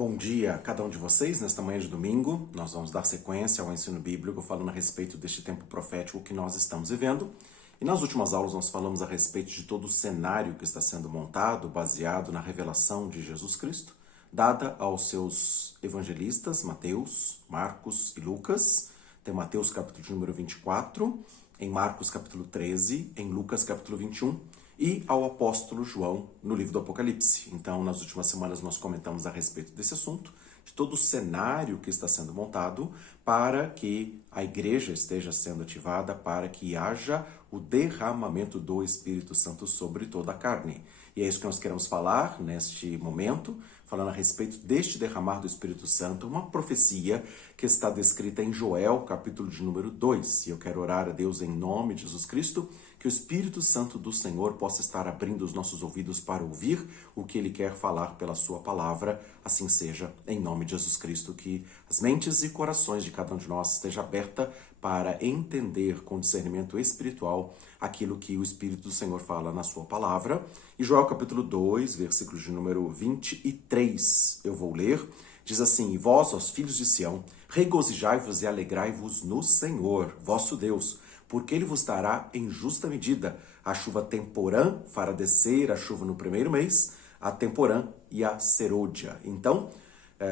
Bom dia a cada um de vocês. Nesta manhã de domingo, nós vamos dar sequência ao ensino bíblico falando a respeito deste tempo profético que nós estamos vivendo. E nas últimas aulas nós falamos a respeito de todo o cenário que está sendo montado, baseado na revelação de Jesus Cristo, dada aos seus evangelistas, Mateus, Marcos e Lucas. Tem Mateus capítulo de número 24, em Marcos capítulo 13, em Lucas capítulo 21, e ao apóstolo João no livro do Apocalipse. Então, nas últimas semanas nós comentamos a respeito desse assunto, de todo o cenário que está sendo montado para que a igreja esteja sendo ativada, para que haja o derramamento do Espírito Santo sobre toda a carne. E é isso que nós queremos falar neste momento, falando a respeito deste derramar do Espírito Santo, uma profecia que está descrita em Joel, capítulo de número 2. E eu quero orar a Deus em nome de Jesus Cristo, que o Espírito Santo do Senhor possa estar abrindo os nossos ouvidos para ouvir o que Ele quer falar pela sua palavra. Assim seja, em nome de Jesus Cristo, que as mentes e corações de cada um de nós esteja aberta para entender com discernimento espiritual aquilo que o Espírito do Senhor fala na sua palavra. E Joel capítulo 2, versículo de número 23, eu vou ler. Diz assim: E vós, os filhos de Sião, regozijai-vos e alegrai-vos no Senhor, vosso Deus, porque Ele vos dará em justa medida a chuva temporã, fará descer a chuva no primeiro mês, a temporã e a serôdia. Então,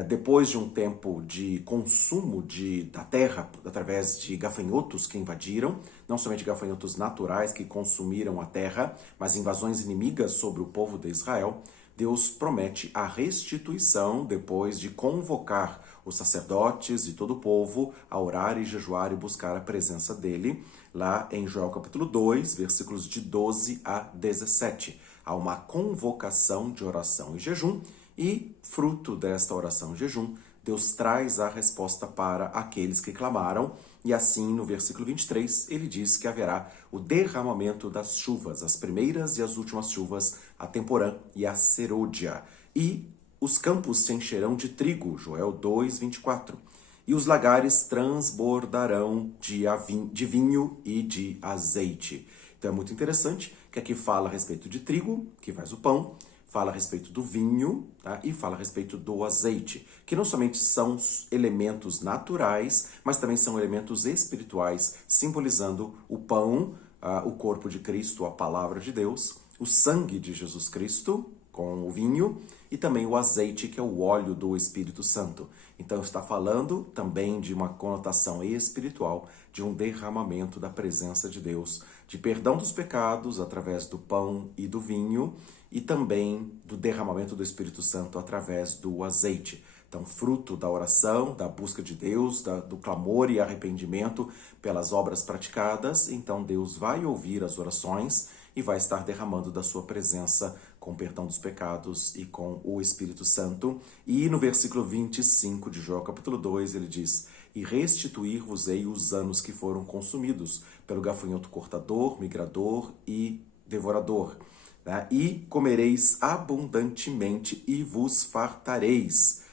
depois de um tempo de consumo da terra através de gafanhotos que invadiram, não somente gafanhotos naturais que consumiram a terra, mas invasões inimigas sobre o povo de Israel, Deus promete a restituição depois de convocar os sacerdotes e todo o povo a orar e jejuar e buscar a presença dele, lá em Joel capítulo 2, versículos de 12 a 17. Há uma convocação de oração e jejum, e, fruto desta oração e jejum, Deus traz a resposta para aqueles que clamaram. E assim, no versículo 23, ele diz que haverá o derramamento das chuvas, as primeiras e as últimas chuvas, a temporã e a serôdia. E os campos se encherão de trigo, Joel 2, 24. E os lagares transbordarão de vinho e de azeite. Então é muito interessante que aqui fala a respeito de trigo, que faz o pão, fala a respeito do vinho, tá? E fala a respeito do azeite, que não somente são elementos naturais, mas também são elementos espirituais, simbolizando o pão, o corpo de Cristo, a palavra de Deus, o sangue de Jesus Cristo, com o vinho, e também o azeite, que é o óleo do Espírito Santo. Então está falando também de uma conotação espiritual, de um derramamento da presença de Deus, de perdão dos pecados através do pão e do vinho, e também do derramamento do Espírito Santo através do azeite. Então, fruto da oração, da busca de Deus, do clamor e arrependimento pelas obras praticadas, então Deus vai ouvir as orações e vai estar derramando da sua presença com perdão dos pecados e com o Espírito Santo. E no versículo 25 de Joel capítulo 2, ele diz: E restituir-vos-ei os anos que foram consumidos pelo gafanhoto cortador, migrador e devorador. E comereis abundantemente e vos fartareis.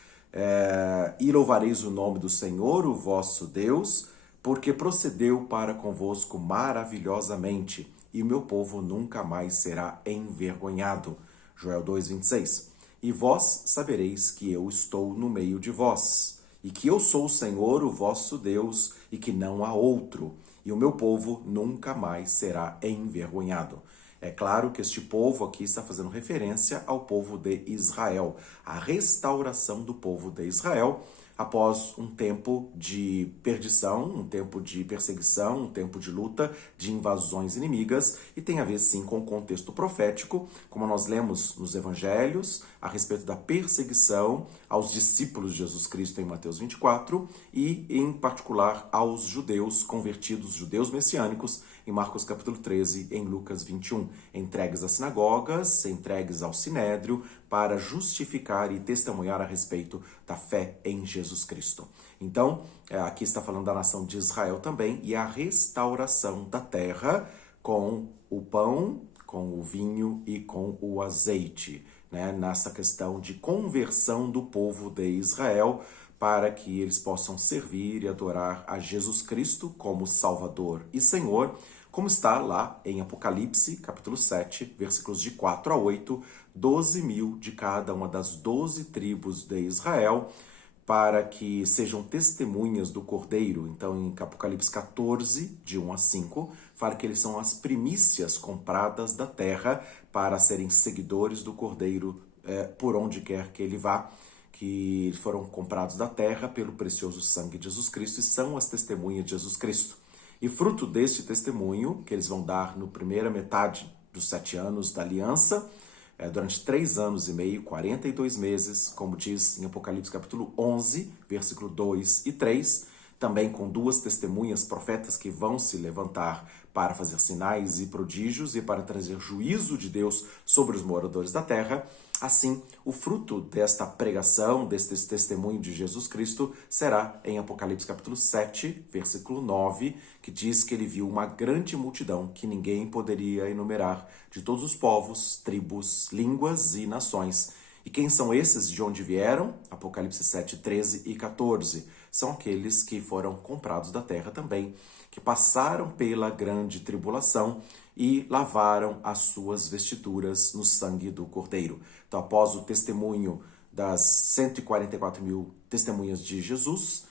E louvareis o nome do Senhor, o vosso Deus, porque procedeu para convosco maravilhosamente, e o meu povo nunca mais será envergonhado. Joel 2, 26. E vós sabereis que eu estou no meio de vós, e que eu sou o Senhor, o vosso Deus, e que não há outro, e o meu povo nunca mais será envergonhado. É claro que este povo aqui está fazendo referência ao povo de Israel, a restauração do povo de Israel após um tempo de perdição, um tempo de perseguição, um tempo de luta, de invasões inimigas, e tem a ver sim com o contexto profético, como nós lemos nos evangelhos, a respeito da perseguição aos discípulos de Jesus Cristo em Mateus 24, e em particular aos judeus convertidos, judeus messiânicos, em Marcos capítulo 13, em Lucas 21, entregues às sinagogas, entregues ao sinédrio, para justificar e testemunhar a respeito da fé em Jesus Cristo. Então, aqui está falando da nação de Israel também, e a restauração da terra com o pão, com o vinho e com o azeite, né? Nessa questão de conversão do povo de Israel, para que eles possam servir e adorar a Jesus Cristo como Salvador e Senhor, como está lá em Apocalipse, capítulo 7, versículos de 4 a 8, 12 mil de cada uma das 12 tribos de Israel, para que sejam testemunhas do Cordeiro. Então, em Apocalipse 14, de 1 a 5, fala que eles são as primícias compradas da terra para serem seguidores do Cordeiro por onde quer que ele vá, que foram comprados da terra pelo precioso sangue de Jesus Cristo e são as testemunhas de Jesus Cristo. E fruto deste testemunho, que eles vão dar na primeira metade dos 7 anos da aliança, durante 3 anos e meio, 42 meses, como diz em Apocalipse capítulo 11, versículo 2 e 3, também com 2 testemunhas profetas que vão se levantar para fazer sinais e prodígios e para trazer juízo de Deus sobre os moradores da terra. Assim, o fruto desta pregação, deste testemunho de Jesus Cristo, será em Apocalipse capítulo 7, versículo 9, que diz que ele viu uma grande multidão que ninguém poderia enumerar, de todos os povos, tribos, línguas e nações. E quem são esses? De onde vieram? Apocalipse 7, 13 e 14. São aqueles que foram comprados da terra também, que passaram pela grande tribulação e lavaram as suas vestiduras no sangue do Cordeiro. Então, após o testemunho das 144 mil testemunhas de Jesus,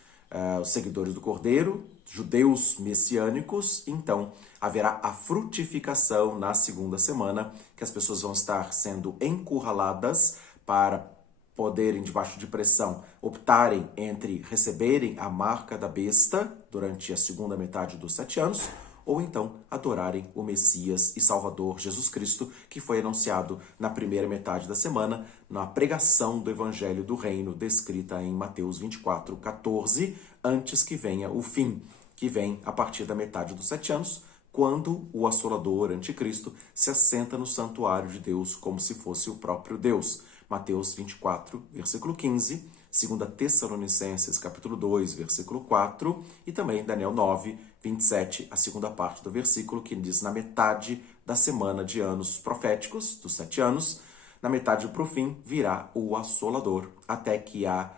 os seguidores do Cordeiro, judeus messiânicos, então haverá a frutificação na segunda semana, que as pessoas vão estar sendo encurraladas para poderem, debaixo de pressão, optarem entre receberem a marca da besta durante a segunda metade dos 7 anos, ou então adorarem o Messias e Salvador Jesus Cristo, que foi anunciado na primeira metade da semana, na pregação do Evangelho do Reino, descrita em Mateus 24, 14, antes que venha o fim, que vem a partir da metade dos 7 anos, quando o assolador anticristo se assenta no santuário de Deus como se fosse o próprio Deus. Mateus 24, versículo 15, 2 Tessalonicenses, capítulo 2, versículo 4, e também Daniel 9, 27, a segunda parte do versículo, que diz na metade da semana de anos proféticos, dos 7 anos, na metade para o fim, virá o assolador, até que a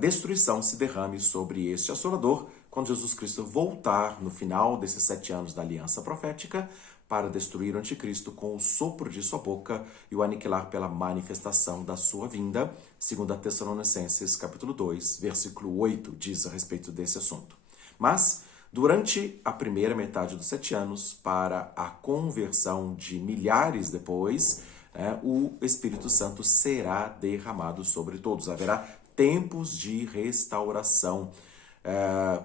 destruição se derrame sobre este assolador, quando Jesus Cristo voltar no final desses 7 anos da aliança profética, para destruir o anticristo com o sopro de sua boca e o aniquilar pela manifestação da sua vinda, segundo Tessalonicenses, capítulo 2, versículo 8, diz a respeito desse assunto. Mas, durante a primeira metade dos 7 anos, para a conversão de milhares depois, o Espírito Santo será derramado sobre todos. Haverá tempos de restauração,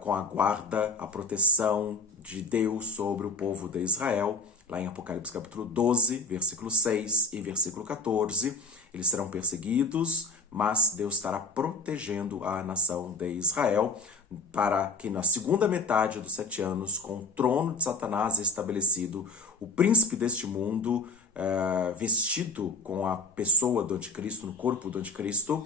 com a guarda, a proteção de Deus sobre o povo de Israel, lá em Apocalipse capítulo 12, versículo 6 e versículo 14. Eles serão perseguidos, mas Deus estará protegendo a nação de Israel, para que na segunda metade dos 7 anos, com o trono de Satanás estabelecido, o príncipe deste mundo, vestido com a pessoa do anticristo, no corpo do anticristo,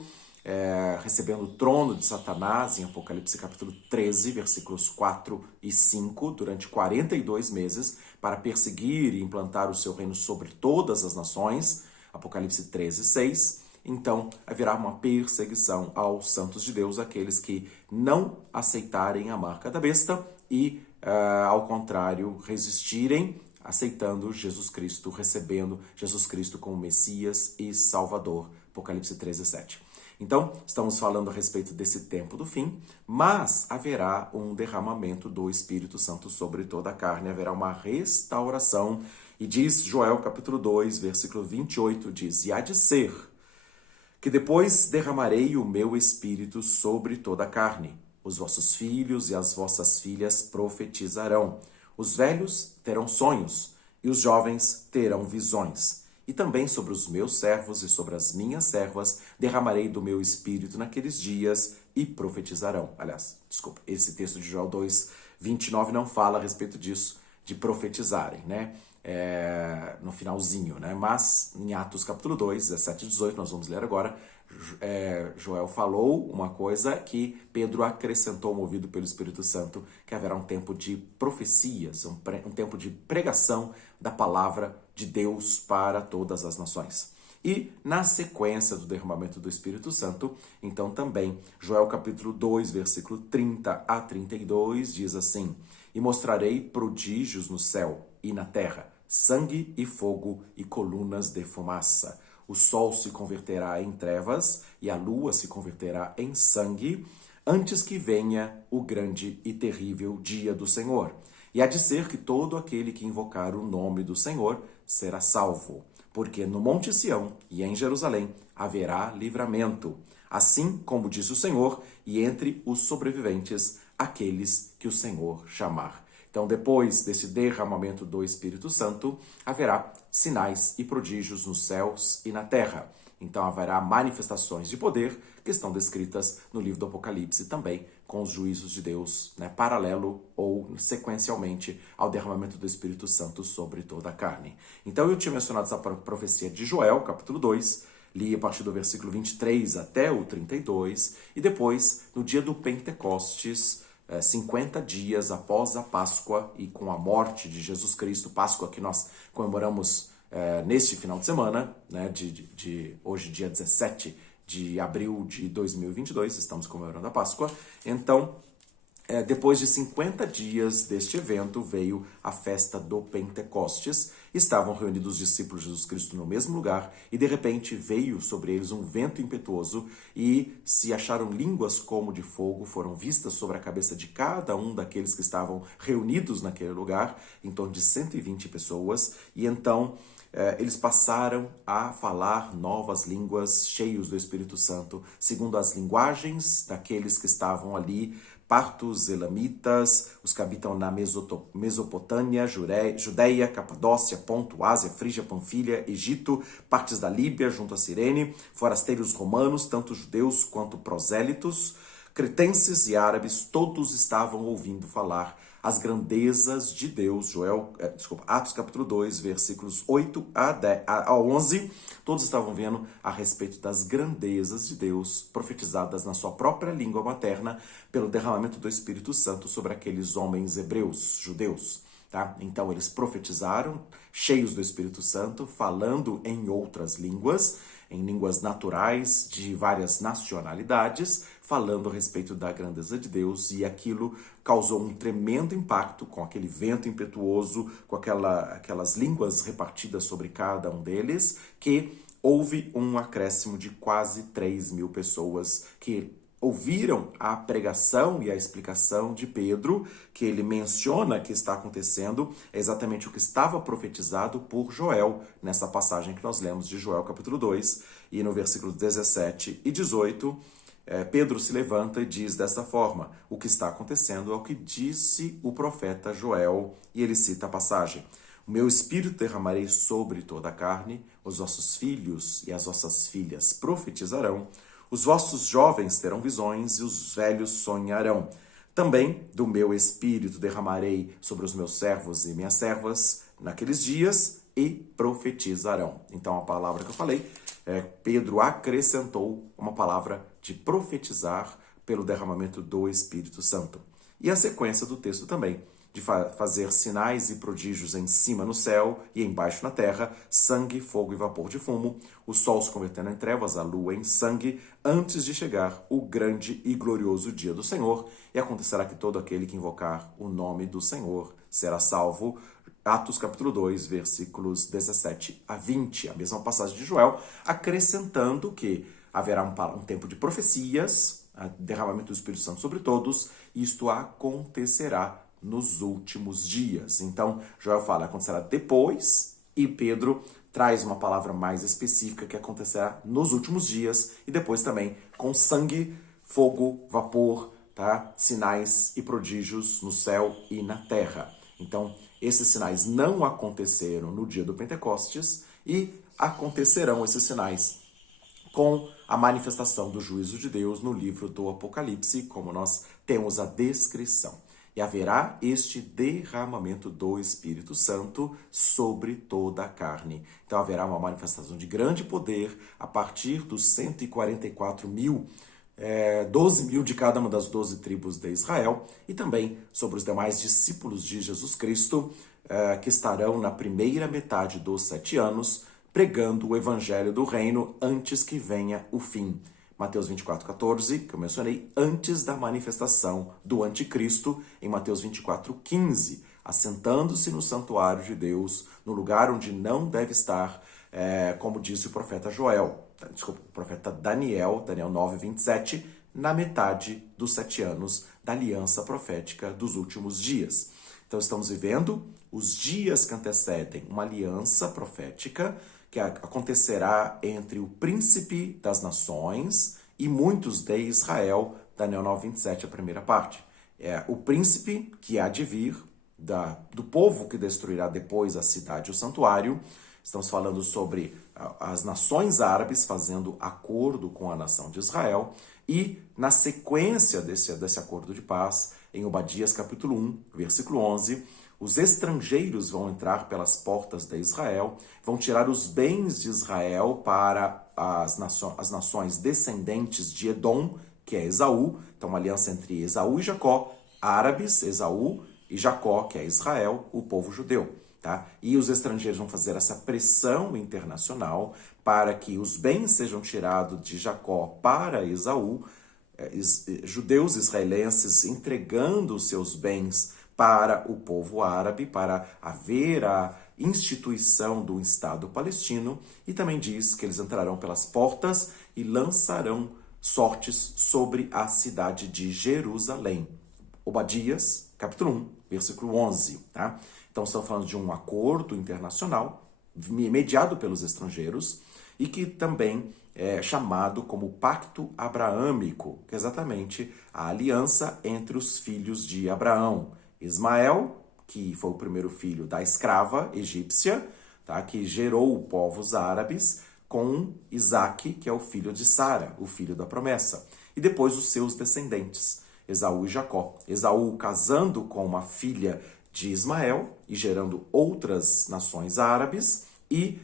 recebendo o trono de Satanás, em Apocalipse capítulo 13, versículos 4 e 5, durante 42 meses, para perseguir e implantar o seu reino sobre todas as nações, Apocalipse 13, 6, então haverá uma perseguição aos santos de Deus, aqueles que não aceitarem a marca da besta e, ao contrário, resistirem, aceitando Jesus Cristo, recebendo Jesus Cristo como Messias e Salvador, Apocalipse 13, 7. Então, estamos falando a respeito desse tempo do fim, mas haverá um derramamento do Espírito Santo sobre toda a carne, haverá uma restauração. E diz Joel capítulo 2, versículo 28, diz: E há de ser que depois derramarei o meu Espírito sobre toda a carne. Os vossos filhos e as vossas filhas profetizarão. Os velhos terão sonhos e os jovens terão visões. E também sobre os meus servos e sobre as minhas servas derramarei do meu espírito naqueles dias e profetizarão. Aliás, desculpa, esse texto de Joel 2, 29 não fala a respeito disso, de profetizarem, né? No finalzinho, né? Mas em Atos capítulo 2, 17 e 18, nós vamos ler agora, Joel falou uma coisa que Pedro acrescentou, movido pelo Espírito Santo, que haverá um tempo de profecias, um tempo de pregação da palavra de Deus para todas as nações. E na sequência do derramamento do Espírito Santo, então também, Joel capítulo 2, versículo 30 a 32, diz assim: E mostrarei prodígios no céu, e na terra, sangue e fogo e colunas de fumaça. O sol se converterá em trevas e a lua se converterá em sangue, antes que venha o grande e terrível dia do Senhor. E há de ser que todo aquele que invocar o nome do Senhor será salvo, porque no Monte Sião e em Jerusalém haverá livramento, assim como diz o Senhor, e entre os sobreviventes, aqueles que o Senhor chamar. Então, depois desse derramamento do Espírito Santo, haverá sinais e prodígios nos céus e na terra. Então, haverá manifestações de poder que estão descritas no livro do Apocalipse também, com os juízos de Deus, paralelo ou sequencialmente ao derramamento do Espírito Santo sobre toda a carne. Então, eu tinha mencionado essa profecia de Joel, capítulo 2, li a partir do versículo 23 até o 32, e depois, no dia do Pentecostes, 50 dias após a Páscoa e com a morte de Jesus Cristo, Páscoa que nós comemoramos neste final de semana, hoje dia 17 de abril de 2022, estamos comemorando a Páscoa. Então, depois de 50 dias deste evento, veio a festa do Pentecostes. Estavam reunidos os discípulos de Jesus Cristo no mesmo lugar e, de repente, veio sobre eles um vento impetuoso e se acharam línguas como de fogo, foram vistas sobre a cabeça de cada um daqueles que estavam reunidos naquele lugar, em torno de 120 pessoas. E então eles passaram a falar novas línguas, cheios do Espírito Santo, segundo as linguagens daqueles que estavam ali, partos, elamitas, os que habitam na Mesopotâmia, Judeia, Capadócia, Ponto, Ásia, Frígia, Panfilha, Egito, partes da Líbia, junto a Cirene, forasteiros romanos, tanto judeus quanto prosélitos, cretenses e árabes, todos estavam ouvindo falar as grandezas de Deus. Atos capítulo 2, versículos 8 a 11, todos estavam vendo a respeito das grandezas de Deus, profetizadas na sua própria língua materna, pelo derramamento do Espírito Santo sobre aqueles homens hebreus, judeus. Tá? Então eles profetizaram, cheios do Espírito Santo, falando em outras línguas, em línguas naturais de várias nacionalidades, falando a respeito da grandeza de Deus, e aquilo causou um tremendo impacto com aquele vento impetuoso, com aquelas línguas repartidas sobre cada um deles, que houve um acréscimo de quase 3.000 pessoas que ouviram a pregação e a explicação de Pedro, que ele menciona que está acontecendo, é exatamente o que estava profetizado por Joel, nessa passagem que nós lemos de Joel capítulo 2, e no versículo 17 e 18, Pedro se levanta e diz desta forma: o que está acontecendo é o que disse o profeta Joel, e ele cita a passagem: o meu espírito derramarei sobre toda a carne, os vossos filhos e as vossas filhas profetizarão, os vossos jovens terão visões e os velhos sonharão. Também do meu espírito derramarei sobre os meus servos e minhas servas naqueles dias e profetizarão. Então a palavra que eu falei, Pedro acrescentou uma palavra de profetizar pelo derramamento do Espírito Santo. E a sequência do texto também, de fazer sinais e prodígios em cima no céu e embaixo na terra, sangue, fogo e vapor de fumo, o sol se convertendo em trevas, a lua em sangue, antes de chegar o grande e glorioso dia do Senhor, e acontecerá que todo aquele que invocar o nome do Senhor será salvo. Atos capítulo 2, versículos 17 a 20, a mesma passagem de Joel, acrescentando que haverá um tempo de profecias, derramamento do Espírito Santo sobre todos, e isto acontecerá nos últimos dias. Então, Joel fala, acontecerá depois, e Pedro traz uma palavra mais específica que acontecerá nos últimos dias, e depois também com sangue, fogo, vapor, tá? Sinais e prodígios no céu e na terra. Então, esses sinais não aconteceram no dia do Pentecostes, e acontecerão esses sinais com a manifestação do juízo de Deus no livro do Apocalipse, como nós temos a descrição. E haverá este derramamento do Espírito Santo sobre toda a carne. Então haverá uma manifestação de grande poder a partir dos 144.000, 12.000 de cada uma das 12 tribos de Israel, e também sobre os demais discípulos de Jesus Cristo, que estarão na primeira metade dos 7 anos, pregando o evangelho do reino antes que venha o fim. Mateus 24:14, que eu mencionei, antes da manifestação do anticristo, em Mateus 24:15, assentando-se no santuário de Deus, no lugar onde não deve estar, como disse o profeta o profeta Daniel 9:27, na metade dos 7 anos da aliança profética dos últimos dias. Então estamos vivendo os dias que antecedem uma aliança profética que acontecerá entre o príncipe das nações e muitos de Israel, Daniel 9:27, a primeira parte. O príncipe que há de vir, do povo que destruirá depois a cidade e o santuário. Estamos falando sobre as nações árabes fazendo acordo com a nação de Israel. E na sequência desse acordo de paz, em Obadias capítulo 1, versículo 11, os estrangeiros vão entrar pelas portas de Israel, vão tirar os bens de Israel para as nações descendentes de Edom, que é Esaú. Então, uma aliança entre Esaú e Jacó, árabes, Esaú, e Jacó, que é Israel, o povo judeu. Tá? E os estrangeiros vão fazer essa pressão internacional para que os bens sejam tirados de Jacó para Esaú, judeus israelenses entregando os seus bens para o povo árabe, para haver a instituição do Estado palestino, e também diz que eles entrarão pelas portas e lançarão sortes sobre a cidade de Jerusalém. Obadias, capítulo 1, versículo 11. Tá? Então, estamos falando de um acordo internacional mediado pelos estrangeiros e que também é chamado como Pacto Abraâmico, que é exatamente a aliança entre os filhos de Abraão. Ismael, que foi o primeiro filho da escrava egípcia, tá? Que gerou povos árabes, com Isaque, que é o filho de Sara, o filho da promessa. E depois os seus descendentes, Esaú e Jacó. Esaú casando com uma filha de Ismael e gerando outras nações árabes, e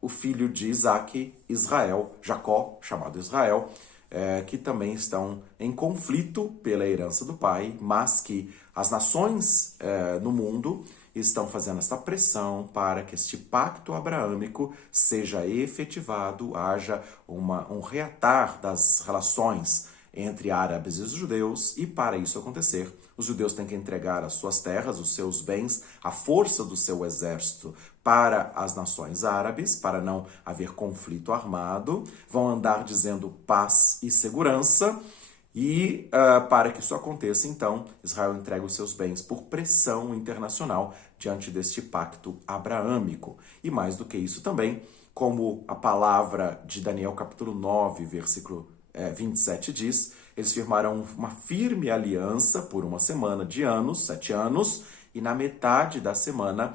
o filho de Isaque, Israel, Jacó, chamado Israel, que também estão em conflito pela herança do pai, mas que as nações no mundo estão fazendo essa pressão para que este pacto abraâmico seja efetivado, haja um reatar das relações entre árabes e os judeus, e para isso acontecer, os judeus têm que entregar as suas terras, os seus bens, a força do seu exército para as nações árabes, para não haver conflito armado, vão andar dizendo paz e segurança, e para que isso aconteça, então, Israel entrega os seus bens por pressão internacional diante deste pacto abraâmico. E mais do que isso também, como a palavra de Daniel capítulo 9, versículo 27 diz, eles firmarão uma firme aliança por uma semana de anos, 7 anos, e na metade da semana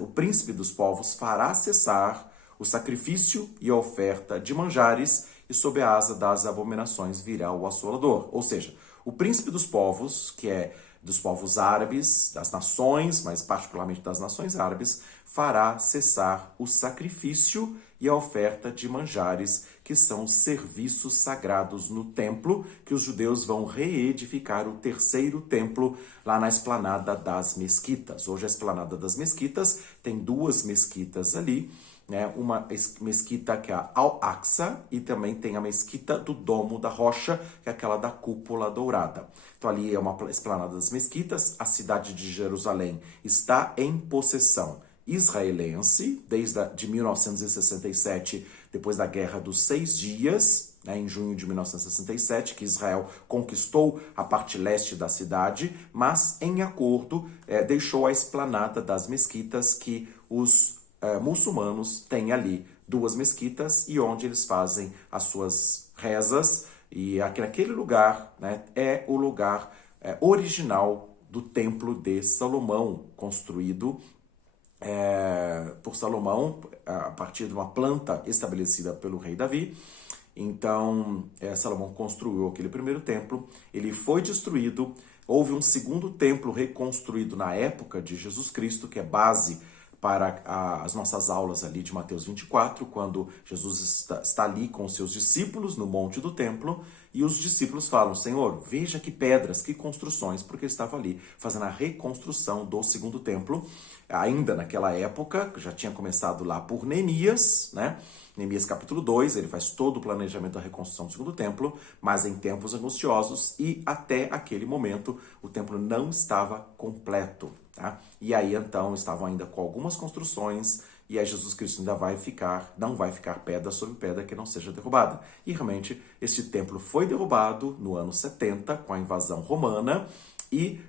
o príncipe dos povos fará cessar o sacrifício e a oferta de manjares, e sob a asa das abominações virá o assolador. Ou seja, o príncipe dos povos, que é dos povos árabes, das nações, mas particularmente das nações árabes, fará cessar o sacrifício e a oferta de manjares, que são os serviços sagrados no templo, que os judeus vão reedificar o terceiro templo lá na Esplanada das Mesquitas. Hoje a Esplanada das Mesquitas tem 2 mesquitas ali, né? Uma mesquita que é a Al-Aqsa, e também tem a mesquita do Domo da Rocha, que é aquela da cúpula dourada. Então ali é uma Esplanada das Mesquitas. A cidade de Jerusalém está em possessão israelense desde 1967, depois da Guerra dos 6 Dias, né, em junho de 1967, que Israel conquistou a parte leste da cidade, mas em acordo deixou a Esplanada das Mesquitas, que os muçulmanos têm ali 2 mesquitas, e onde eles fazem as suas rezas, e naquele lugar, né, é o lugar original do Templo de Salomão, construído por Salomão a partir de uma planta estabelecida pelo rei Davi. Então, Salomão construiu aquele primeiro templo, ele foi destruído, houve um segundo templo reconstruído na época de Jesus Cristo, que é base para as nossas aulas ali de Mateus 24, quando Jesus está ali com os seus discípulos no monte do templo, e os discípulos falam, Senhor, veja que pedras, que construções, porque ele estava ali fazendo a reconstrução do segundo templo. ainda naquela época, já tinha começado lá por Neemias, né? Neemias capítulo 2, ele faz todo o planejamento da reconstrução do segundo templo, mas em tempos angustiosos, e até aquele momento o templo não estava completo, tá? E aí então estavam ainda com algumas construções, e aí Jesus Cristo ainda não vai ficar pedra sobre pedra que não seja derrubada. E realmente este templo foi derrubado no ano 70 com a invasão romana e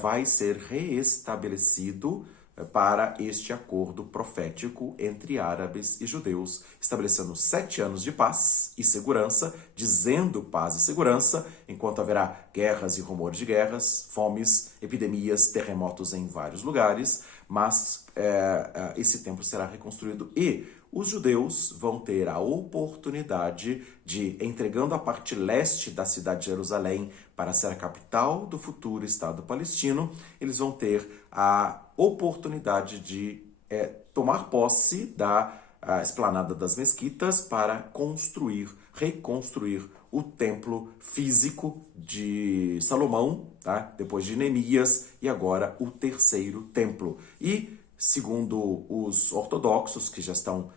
vai ser reestabelecido para este acordo profético entre árabes e judeus, estabelecendo 7 anos de paz e segurança, dizendo paz e segurança, enquanto haverá guerras e rumores de guerras, fomes, epidemias, terremotos em vários lugares, mas esse templo será reconstruído e os judeus vão ter a oportunidade de, entregando a parte leste da cidade de Jerusalém para ser a capital do futuro Estado palestino, eles vão ter a oportunidade de tomar posse da esplanada das mesquitas para reconstruir o templo físico de Salomão, tá? Depois de Neemias, e agora o terceiro templo. E, segundo os ortodoxos, que já estão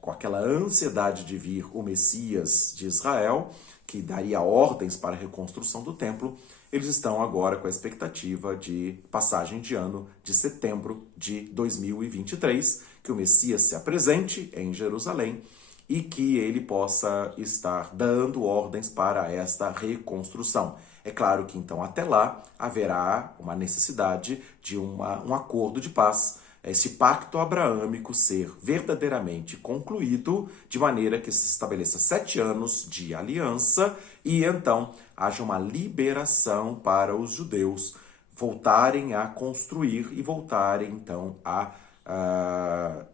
com aquela ansiedade de vir o Messias de Israel, que daria ordens para a reconstrução do templo, eles estão agora com a expectativa de passagem de ano de setembro de 2023, que o Messias se apresente em Jerusalém e que ele possa estar dando ordens para esta reconstrução. É claro que então até lá haverá uma necessidade de um acordo de paz, esse pacto abraâmico ser verdadeiramente concluído, de maneira que se estabeleça 7 anos de aliança e então haja uma liberação para os judeus voltarem a construir e voltarem então a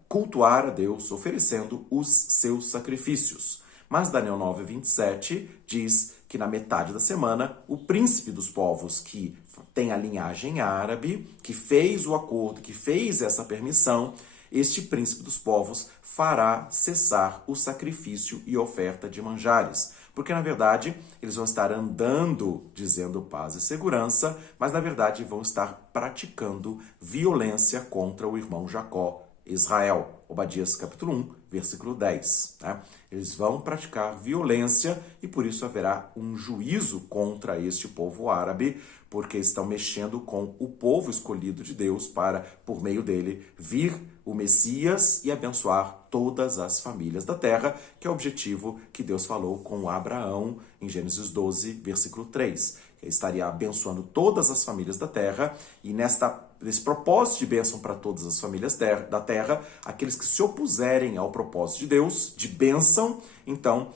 cultuar a Deus, oferecendo os seus sacrifícios. Mas Daniel 9:27 diz que na metade da semana, o príncipe dos povos que tem a linhagem árabe, que fez o acordo, que fez essa permissão, este príncipe dos povos fará cessar o sacrifício e oferta de manjares. Porque, na verdade, eles vão estar andando dizendo paz e segurança, mas, na verdade, vão estar praticando violência contra o irmão Jacó, Israel. Obadias capítulo 1, versículo 10. Né? Eles vão praticar violência e por isso haverá um juízo contra este povo árabe, porque estão mexendo com o povo escolhido de Deus para, por meio dele, vir o Messias e abençoar todas as famílias da terra, que é o objetivo que Deus falou com Abraão em Gênesis 12, versículo 3. Ele estaria abençoando todas as famílias da terra e nesse propósito de bênção para todas as famílias da terra, aqueles que se opuserem ao propósito de Deus, de bênção, então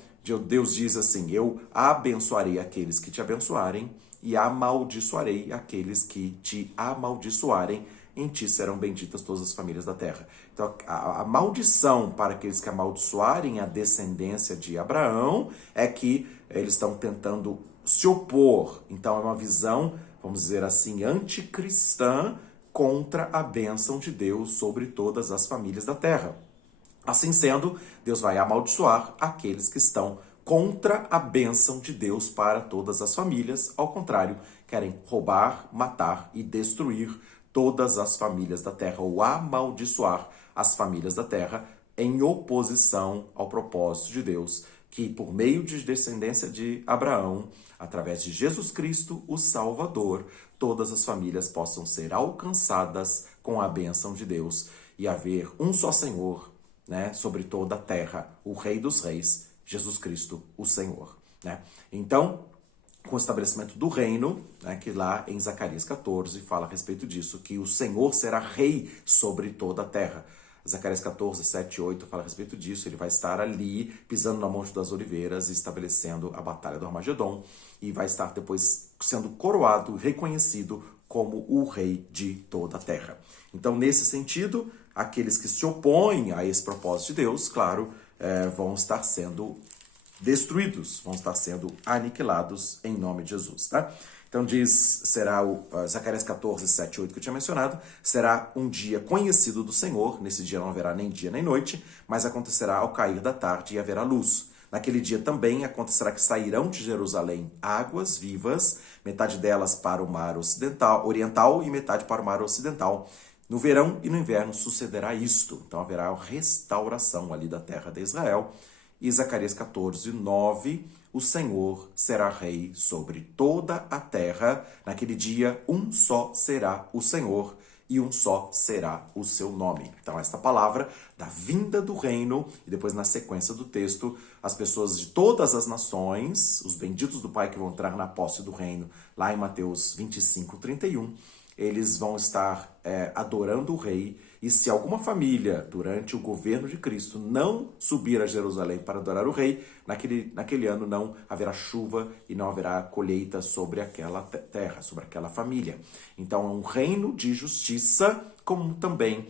Deus diz assim: eu abençoarei aqueles que te abençoarem e amaldiçoarei aqueles que te amaldiçoarem. Em ti serão benditas todas as famílias da terra. Então, a maldição para aqueles que amaldiçoarem a descendência de Abraão é que eles estão tentando se opor. Então, é uma visão, vamos dizer assim, anticristã contra a bênção de Deus sobre todas as famílias da terra. Assim sendo, Deus vai amaldiçoar aqueles que estão contra a bênção de Deus para todas as famílias. Ao contrário, querem roubar, matar e destruir todas as famílias da terra, ou amaldiçoar as famílias da terra em oposição ao propósito de Deus, que por meio de descendência de Abraão, através de Jesus Cristo, o Salvador, todas as famílias possam ser alcançadas com a bênção de Deus e haver um só Senhor, né, sobre toda a terra, o Rei dos Reis, Jesus Cristo, o Senhor. Né? Então, com o estabelecimento do reino, né, que lá em Zacarias 14 fala a respeito disso, que o Senhor será rei sobre toda a terra. Zacarias 14, 7 e 8 fala a respeito disso. Ele vai estar ali, pisando na Monte das Oliveiras, estabelecendo a Batalha do Armagedon, e vai estar depois sendo coroado, reconhecido como o rei de toda a terra. Então, nesse sentido, aqueles que se opõem a esse propósito de Deus, claro, vão estar sendo destruídos, vão estar sendo aniquilados em nome de Jesus, tá? Então será Zacarias 14, 7 e 8 que eu tinha mencionado, será um dia conhecido do Senhor, nesse dia não haverá nem dia nem noite, mas acontecerá ao cair da tarde e haverá luz. Naquele dia também acontecerá que sairão de Jerusalém águas vivas, metade delas para o mar oriental e metade para o mar ocidental, No verão e no inverno sucederá isto. Então haverá a restauração ali da terra de Israel. E Zacarias 14, 9, o Senhor será rei sobre toda a terra. Naquele dia, um só será o Senhor e um só será o seu nome. Então, esta palavra da vinda do reino, e depois na sequência do texto, as pessoas de todas as nações, os benditos do Pai que vão entrar na posse do reino, lá em Mateus 25, 31, eles vão estar adorando o rei, e se alguma família, durante o governo de Cristo, não subir a Jerusalém para adorar o rei, naquele ano não haverá chuva e não haverá colheita sobre aquela terra, sobre aquela família. Então é um reino de justiça, como também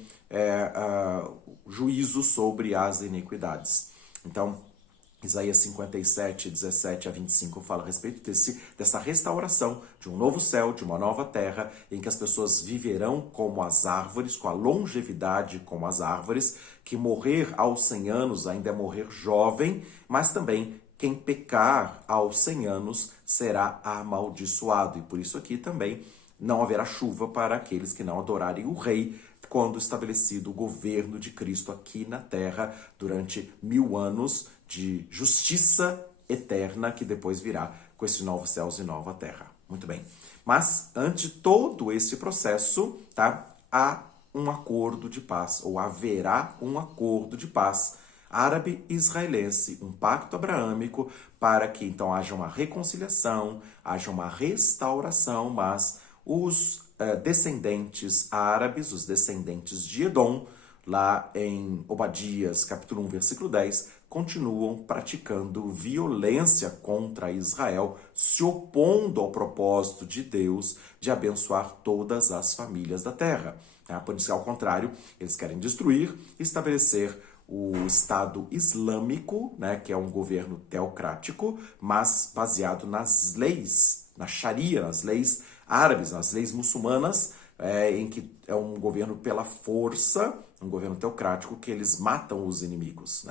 juízo sobre as iniquidades. Então, Isaías 57, 17 a 25 fala a respeito dessa restauração de um novo céu, de uma nova terra, em que as pessoas viverão como as árvores, com a longevidade como as árvores, que morrer aos 100 anos ainda é morrer jovem, mas também quem pecar aos 100 anos será amaldiçoado. E por isso aqui também não haverá chuva para aqueles que não adorarem o rei, quando estabelecido o governo de Cristo aqui na terra durante 1000 anos de justiça eterna que depois virá com esses novos céus e nova terra. Muito bem. Mas, ante todo esse processo, tá, há um acordo de paz, ou haverá um acordo de paz árabe-israelense, um pacto abraâmico, para que então haja uma reconciliação, haja uma restauração, mas os descendentes árabes, os descendentes de Edom, lá em Obadias, capítulo 1, versículo 10, continuam praticando violência contra Israel, se opondo ao propósito de Deus de abençoar todas as famílias da terra. Por isso, ao contrário, eles querem destruir e estabelecer o Estado Islâmico, que é um governo teocrático, mas baseado nas leis, na Sharia, nas leis árabes, nas leis muçulmanas, em que é um governo pela força, um governo teocrático que eles matam os inimigos,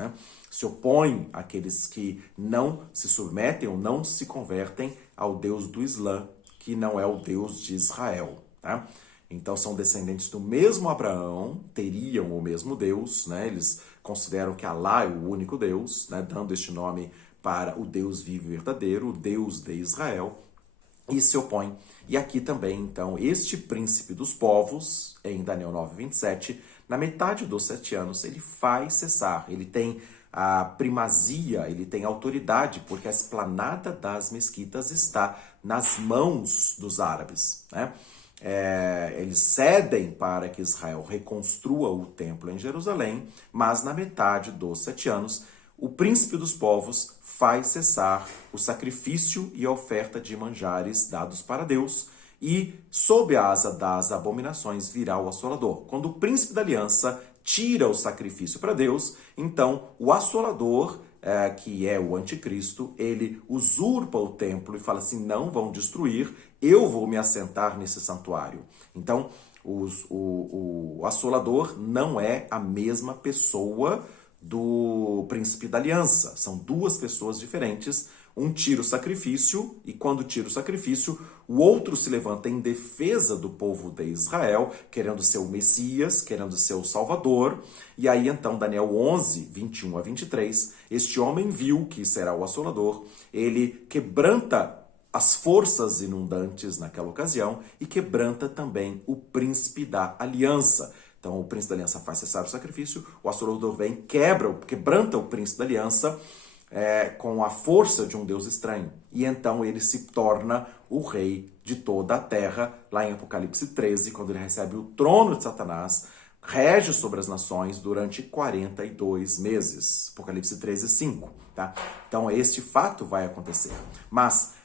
se opõem àqueles que não se submetem ou não se convertem ao Deus do Islã, que não é o Deus de Israel. Então são descendentes do mesmo Abraão, teriam o mesmo Deus, eles consideram que Alá é o único Deus, dando este nome para o Deus vivo e verdadeiro, o Deus de Israel, e se opõem. E aqui também, então, este príncipe dos povos, em Daniel 9, 27, na metade dos 7 anos, ele faz cessar, ele tem a primazia, ele tem autoridade, porque a esplanada das mesquitas está nas mãos dos árabes, eles cedem para que Israel reconstrua o templo em Jerusalém, mas na metade dos 7 anos, o príncipe dos povos faz cessar o sacrifício e a oferta de manjares dados para Deus, e sob a asa das abominações virá o assolador. Quando o príncipe da aliança tira o sacrifício para Deus, então o assolador, que é o anticristo, ele usurpa o templo e fala assim, não vão destruir, eu vou me assentar nesse santuário. Então, o assolador não é a mesma pessoa do príncipe da aliança. São duas pessoas diferentes. Um tira o sacrifício, e quando tira o sacrifício, o outro se levanta em defesa do povo de Israel, querendo ser o Messias, querendo ser o Salvador. E aí, então, Daniel 11, 21 a 23, este homem viu que será o assolador, ele quebranta as forças inundantes naquela ocasião e quebranta também o príncipe da aliança. Então, o príncipe da aliança faz cessar o sacrifício, o assolador vem, quebranta o príncipe da aliança com a força de um Deus estranho. E então ele se torna o rei de toda a terra, lá em Apocalipse 13, quando ele recebe o trono de Satanás, rege sobre as nações durante 42 meses. Apocalipse 13, 5. Tá? Então, este fato vai acontecer. Mas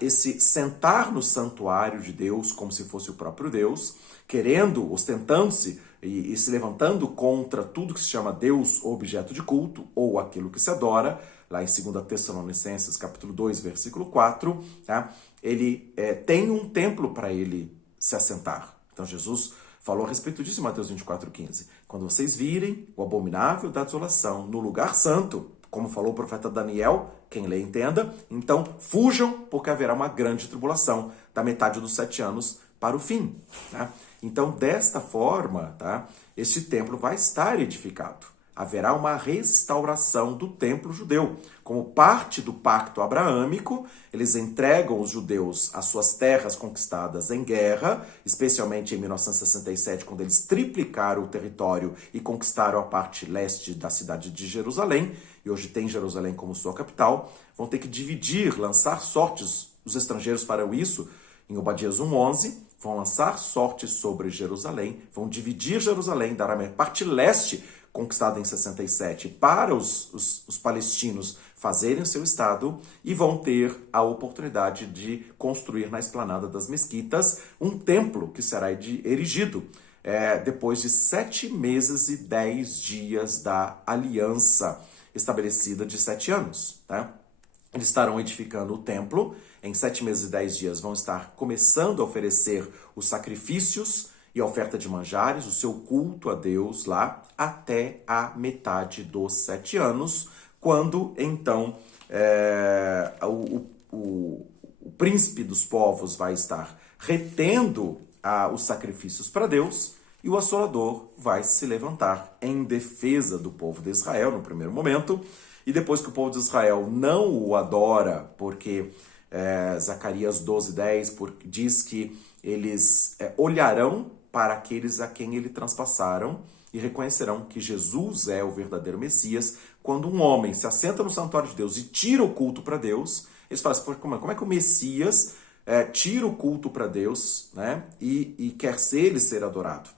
esse sentar no santuário de Deus como se fosse o próprio Deus, querendo, ostentando-se e se levantando contra tudo que se chama Deus, objeto de culto, ou aquilo que se adora, lá em 2 Tessalonicenses, capítulo 2, versículo 4, tá? Ele tem um templo para ele se assentar. Então Jesus falou a respeito disso em Mateus 24:15. Quando vocês virem o abominável da desolação no lugar santo, como falou o profeta Daniel, quem lê entenda, então fujam, porque haverá uma grande tribulação da metade dos 7 anos para o fim. Tá? Então, desta forma, tá, este templo vai estar edificado. Haverá uma restauração do templo judeu. Como parte do pacto abraâmico, eles entregam os judeus às suas terras conquistadas em guerra, especialmente em 1967, quando eles triplicaram o território e conquistaram a parte leste da cidade de Jerusalém, e hoje tem Jerusalém como sua capital. Vão ter que dividir, lançar sortes. Os estrangeiros farão isso em Obadias 1:11, vão lançar sortes sobre Jerusalém, vão dividir Jerusalém, dar a parte leste, conquistada em 67, para os palestinos fazerem o seu estado, e vão ter a oportunidade de construir na esplanada das mesquitas um templo que será erigido depois de 7 meses e 10 dias da aliança estabelecida de 7 anos. Tá? Eles estarão edificando o templo. Em 7 meses e 10 dias vão estar começando a oferecer os sacrifícios e a oferta de manjares, o seu culto a Deus lá, até a metade dos 7 anos, quando então o príncipe dos povos vai estar retendo os sacrifícios para Deus, e o assolador vai se levantar em defesa do povo de Israel no primeiro momento, e depois que o povo de Israel não o adora, porque Zacarias 12:10 diz que eles olharão para aqueles a quem ele transpassaram e reconhecerão que Jesus é o verdadeiro Messias. Quando um homem se assenta no santuário de Deus e tira o culto para Deus, eles falam assim, como é que o Messias tira o culto para Deus, né, e quer ser adorado?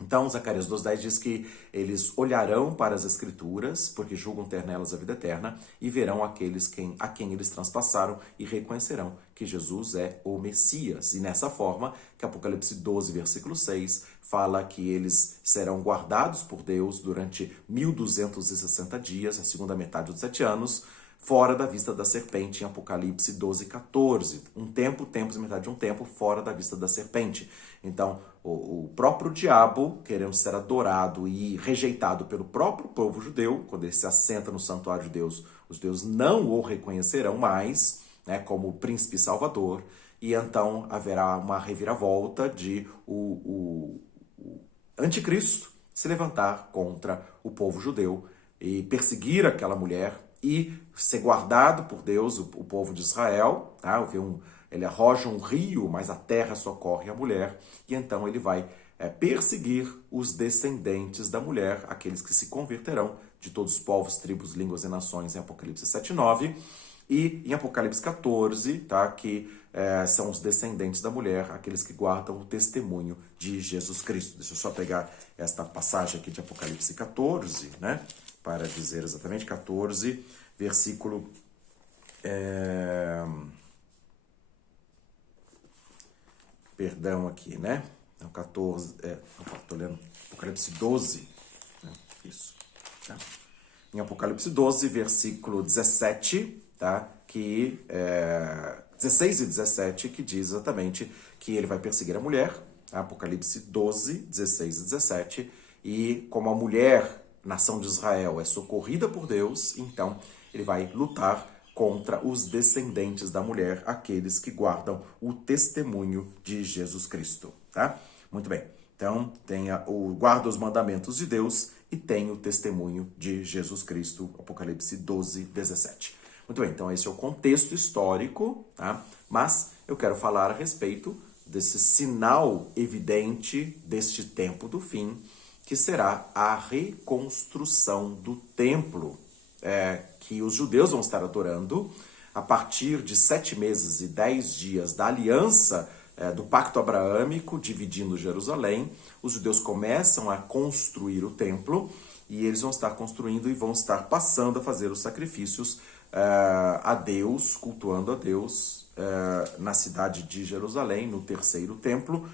Então, Zacarias 2:10 diz que eles olharão para as Escrituras, porque julgam ter nelas a vida eterna, e verão aqueles a quem eles transpassaram e reconhecerão que Jesus é o Messias. E nessa forma, que Apocalipse 12, versículo 6, fala que eles serão guardados por Deus durante 1260 dias, a segunda metade dos 7 anos, fora da vista da serpente, em Apocalipse 12:14. Um tempo, tempos e metade de um tempo, fora da vista da serpente. Então, o próprio diabo, querendo ser adorado e rejeitado pelo próprio povo judeu, quando ele se assenta no santuário de Deus, os judeus não o reconhecerão mais, né, como o príncipe salvador, e então haverá uma reviravolta de o anticristo se levantar contra o povo judeu e perseguir aquela mulher e ser guardado por Deus, o povo de Israel. Tá? Ele arroja um rio, mas a terra socorre a mulher, e então ele vai perseguir os descendentes da mulher, aqueles que se converterão de todos os povos, tribos, línguas e nações, em Apocalipse 7:9, e em Apocalipse 14, tá? Que são os descendentes da mulher, aqueles que guardam o testemunho de Jesus Cristo. Deixa eu só pegar esta passagem aqui de Apocalipse 14, né? Para dizer exatamente, 14, versículo... Perdão aqui, né? 14, estou lendo Apocalipse 12, né? Isso. Tá? Em Apocalipse 12, versículo 17, tá? 16 e 17, que diz exatamente que ele vai perseguir a mulher. Tá? Apocalipse 12, 16 e 17. E como a mulher, nação de Israel, é socorrida por Deus, então ele vai lutar contra os descendentes da mulher, aqueles que guardam o testemunho de Jesus Cristo. Tá? Muito bem. Então, guarda os mandamentos de Deus e tem o testemunho de Jesus Cristo, Apocalipse 12, 17. Muito bem, então esse é o contexto histórico, tá? Mas eu quero falar a respeito desse sinal evidente deste tempo do fim, que será a reconstrução do templo, que os judeus vão estar adorando a partir de 7 meses e 10 dias da aliança do pacto abraâmico, dividindo Jerusalém. Os judeus começam a construir o templo, e eles vão estar construindo e vão estar passando a fazer os sacrifícios a Deus, cultuando a Deus na cidade de Jerusalém, no terceiro templo,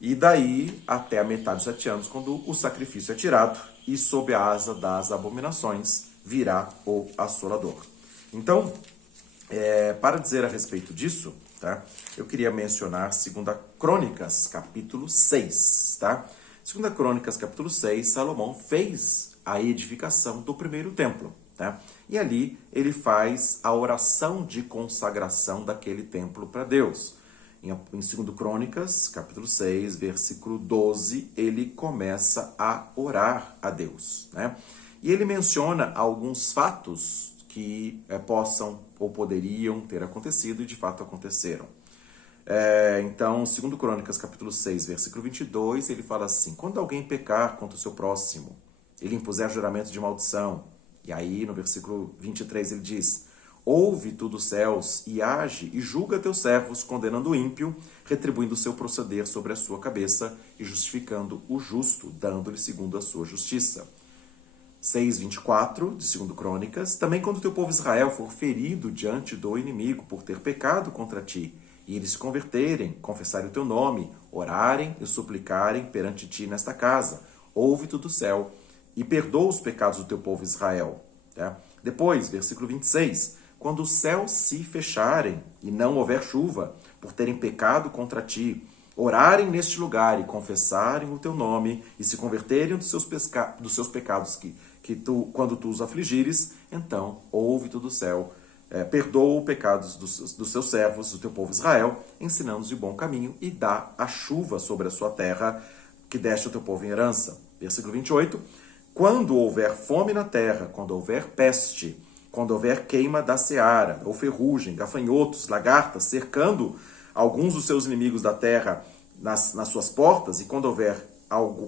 e daí até a metade dos 7 anos, quando o sacrifício é tirado, e sob a asa das abominações virá o assolador. Então, para dizer a respeito disso, tá, eu queria mencionar 2 Crônicas, capítulo 6. Tá? 2 Crônicas, capítulo 6, Salomão fez a edificação do primeiro templo. Tá? E ali ele faz a oração de consagração daquele templo para Deus. Em 2 Crônicas, capítulo 6, versículo 12, ele começa a orar a Deus, né? E ele menciona alguns fatos que possam ou poderiam ter acontecido e de fato aconteceram. Então, 2 Crônicas, capítulo 6, versículo 22, ele fala assim: quando alguém pecar contra o seu próximo, ele impuser juramento de maldição. E aí, no versículo 23, ele diz: ouve tu dos céus e age e julga teus servos, condenando o ímpio, retribuindo o seu proceder sobre a sua cabeça e justificando o justo, dando-lhe segundo a sua justiça. 6:24 de 2 Crônicas, também quando teu povo Israel for ferido diante do inimigo por ter pecado contra ti, e eles se converterem, confessarem o teu nome, orarem e suplicarem perante ti nesta casa, ouve tu do céu e perdoa os pecados do teu povo Israel. Tá? Depois, versículo 26, quando os céus se fecharem e não houver chuva, por terem pecado contra ti, orarem neste lugar e confessarem o teu nome e se converterem dos seus pecados quando tu os afligires, então ouve tu do céu, perdoa os pecados dos seus servos, do teu povo Israel, ensinando-os de bom caminho e dá a chuva sobre a sua terra que deste ao teu povo em herança. Versículo 28, quando houver fome na terra, quando houver peste, quando houver queima da seara, ou ferrugem, gafanhotos, lagartas, cercando alguns dos seus inimigos da terra nas suas portas, e quando houver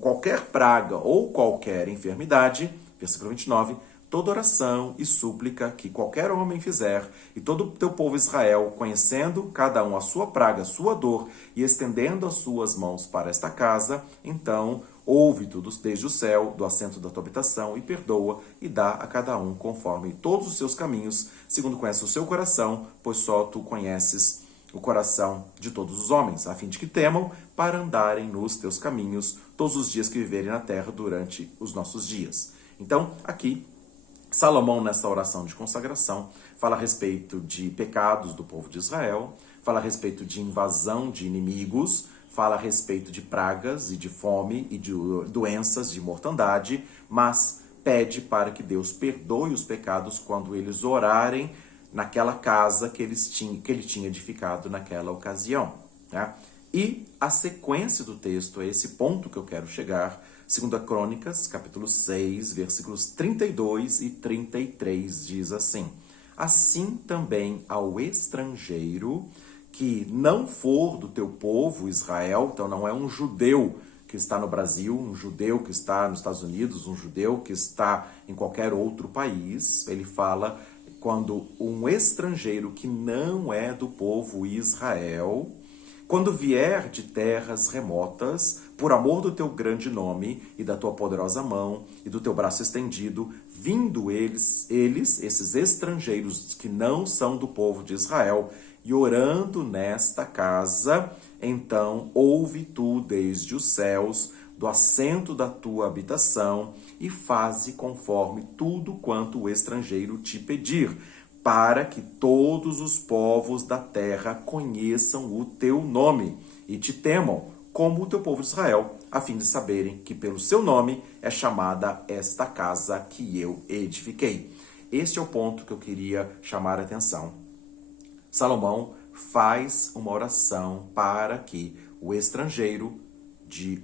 qualquer praga ou qualquer enfermidade, versículo 29, toda oração e súplica que qualquer homem fizer, e todo o teu povo Israel, conhecendo cada um a sua praga, a sua dor, e estendendo as suas mãos para esta casa, então ouve tu desde o céu, do assento da tua habitação, e perdoa, e dá a cada um conforme todos os seus caminhos, segundo conhece o seu coração, pois só tu conheces o coração de todos os homens, a fim de que temam para andarem nos teus caminhos todos os dias que viverem na terra durante os nossos dias. Então, aqui, Salomão, nessa oração de consagração, fala a respeito de pecados do povo de Israel, fala a respeito de invasão de inimigos, fala a respeito de pragas e de fome e de doenças, de mortandade, mas pede para que Deus perdoe os pecados quando eles orarem naquela casa que ele tinha edificado naquela ocasião. Né? E a sequência do texto, é esse ponto que eu quero chegar, 2 Crônicas, capítulo 6, versículos 32 e 33, diz assim: assim também ao estrangeiro que não for do teu povo Israel, então não é um judeu que está no Brasil, um judeu que está nos Estados Unidos, um judeu que está em qualquer outro país, ele fala quando um estrangeiro que não é do povo Israel, quando vier de terras remotas, por amor do teu grande nome e da tua poderosa mão e do teu braço estendido, vindo esses estrangeiros que não são do povo de Israel, e orando nesta casa, então ouve tu desde os céus, do assento da tua habitação, e faze conforme tudo quanto o estrangeiro te pedir, para que todos os povos da terra conheçam o teu nome e te temam, como o teu povo de Israel, a fim de saberem que pelo seu nome é chamada esta casa que eu edifiquei. Este é o ponto que eu queria chamar a atenção. Salomão faz uma oração para que o estrangeiro de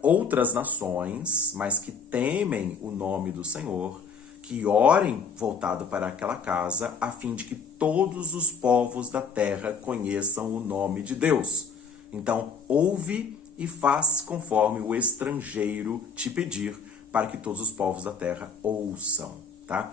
outras nações, mas que temem o nome do Senhor, que orem voltado para aquela casa, a fim de que todos os povos da terra conheçam o nome de Deus. Então, ouve e faz conforme o estrangeiro te pedir, para que todos os povos da terra ouçam, tá?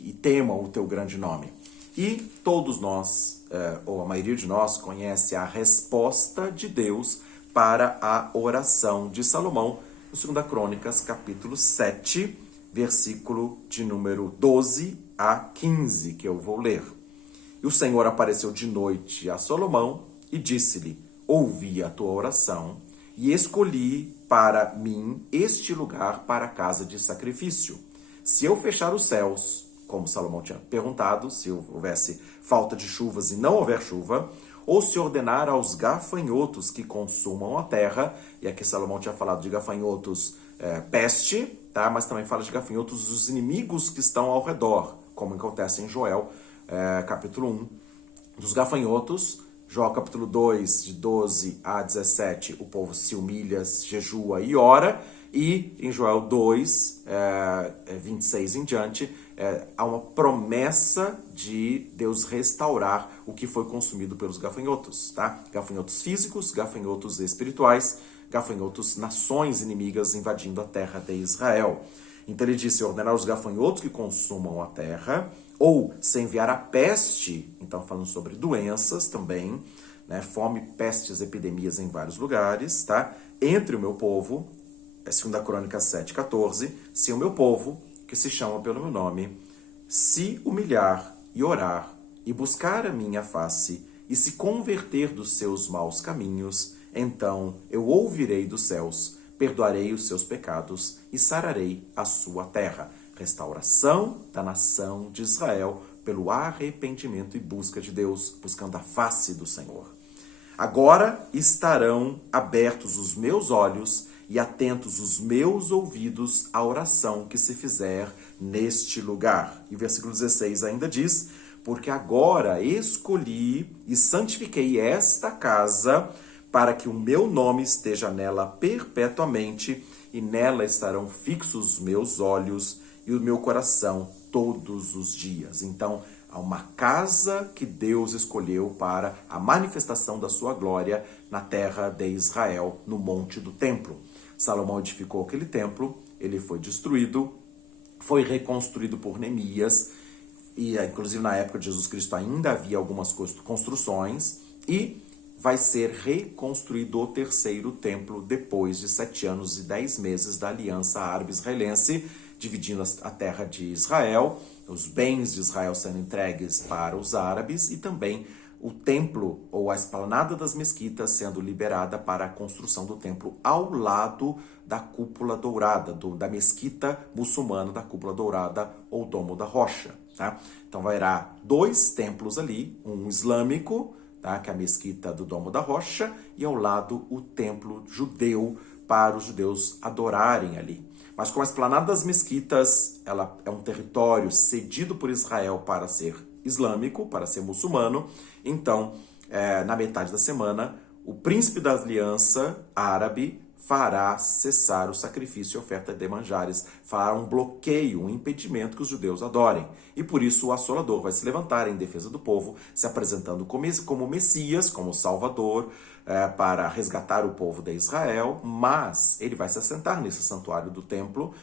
E temam o teu grande nome. E todos nós, ou a maioria de nós, conhece a resposta de Deus para a oração de Salomão, no 2 Crônicas, capítulo 7, versículo de número 12 a 15, que eu vou ler. E o Senhor apareceu de noite a Salomão e disse-lhe: ouvi a tua oração e escolhi para mim este lugar para a casa de sacrifício. Se eu fechar os céus, como Salomão tinha perguntado, se houvesse falta de chuvas e não houver chuva, ou se ordenar aos gafanhotos que consumam a terra, e aqui Salomão tinha falado de gafanhotos peste, tá? Mas também fala de gafanhotos dos inimigos que estão ao redor, como acontece em Joel, capítulo 1, dos gafanhotos Jó capítulo 2, de 12 a 17, o povo se humilha, jejua e ora. E em Joel 2, 26 em diante, há uma promessa de Deus restaurar o que foi consumido pelos gafanhotos, tá? Gafanhotos físicos, gafanhotos espirituais, gafanhotos, nações inimigas invadindo a terra de Israel. Então ele disse, ordenar os gafanhotos que consumam a terra, ou se enviar a peste, então falando sobre doenças também, né? Fome, pestes, epidemias em vários lugares, tá? Entre o meu povo, 2 Crônicas 7,14, se o meu povo, que se chama pelo meu nome, se humilhar e orar, e buscar a minha face, e se converter dos seus maus caminhos, então eu ouvirei dos céus, perdoarei os seus pecados e sararei a sua terra. Restauração da nação de Israel pelo arrependimento e busca de Deus, buscando a face do Senhor. Agora estarão abertos os meus olhos e atentos os meus ouvidos à oração que se fizer neste lugar. E o versículo 16 ainda diz, porque agora escolhi e santifiquei esta casa para que o meu nome esteja nela perpetuamente, e nela estarão fixos os meus olhos e o meu coração todos os dias. Então, há uma casa que Deus escolheu para a manifestação da sua glória na terra de Israel, no monte do templo. Salomão edificou aquele templo, ele foi destruído, foi reconstruído por Neemias, e inclusive na época de Jesus Cristo ainda havia algumas construções, e vai ser reconstruído o terceiro templo depois de 7 anos e 10 meses da aliança árabe-israelense, dividindo a terra de Israel, os bens de Israel sendo entregues para os árabes e também o templo ou a esplanada das mesquitas sendo liberada para a construção do templo ao lado da cúpula dourada, da mesquita muçulmana da cúpula dourada ou domo da rocha. Tá? Então haverá 2 templos ali, um islâmico, tá? Que é a mesquita do domo da rocha, e ao lado o templo judeu para os judeus adorarem ali. Mas como a esplanada das mesquitas, ela é um território cedido por Israel para ser islâmico, para ser muçulmano, então, na metade da semana, o príncipe da aliança árabe fará cessar o sacrifício e oferta de manjares, fará um bloqueio, um impedimento que os judeus adorem. E por isso o assolador vai se levantar em defesa do povo, se apresentando como Messias, como Salvador, para resgatar o povo de Israel, mas ele vai se assentar nesse santuário do templo,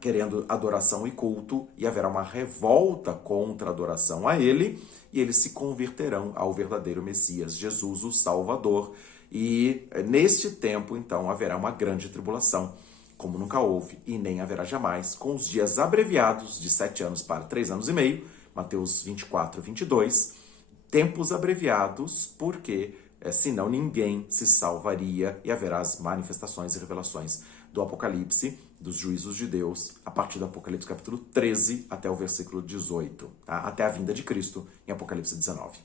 querendo adoração e culto, e haverá uma revolta contra a adoração a ele, e eles se converterão ao verdadeiro Messias, Jesus, o Salvador. E neste tempo, então, haverá uma grande tribulação, como nunca houve e nem haverá jamais, com os dias abreviados de 7 anos para 3 anos e meio, Mateus 24, 22, tempos abreviados, porque senão ninguém se salvaria, e haverá as manifestações e revelações do Apocalipse, dos juízos de Deus, a partir do Apocalipse capítulo 13 até o versículo 18, tá? Até a vinda de Cristo em Apocalipse 19.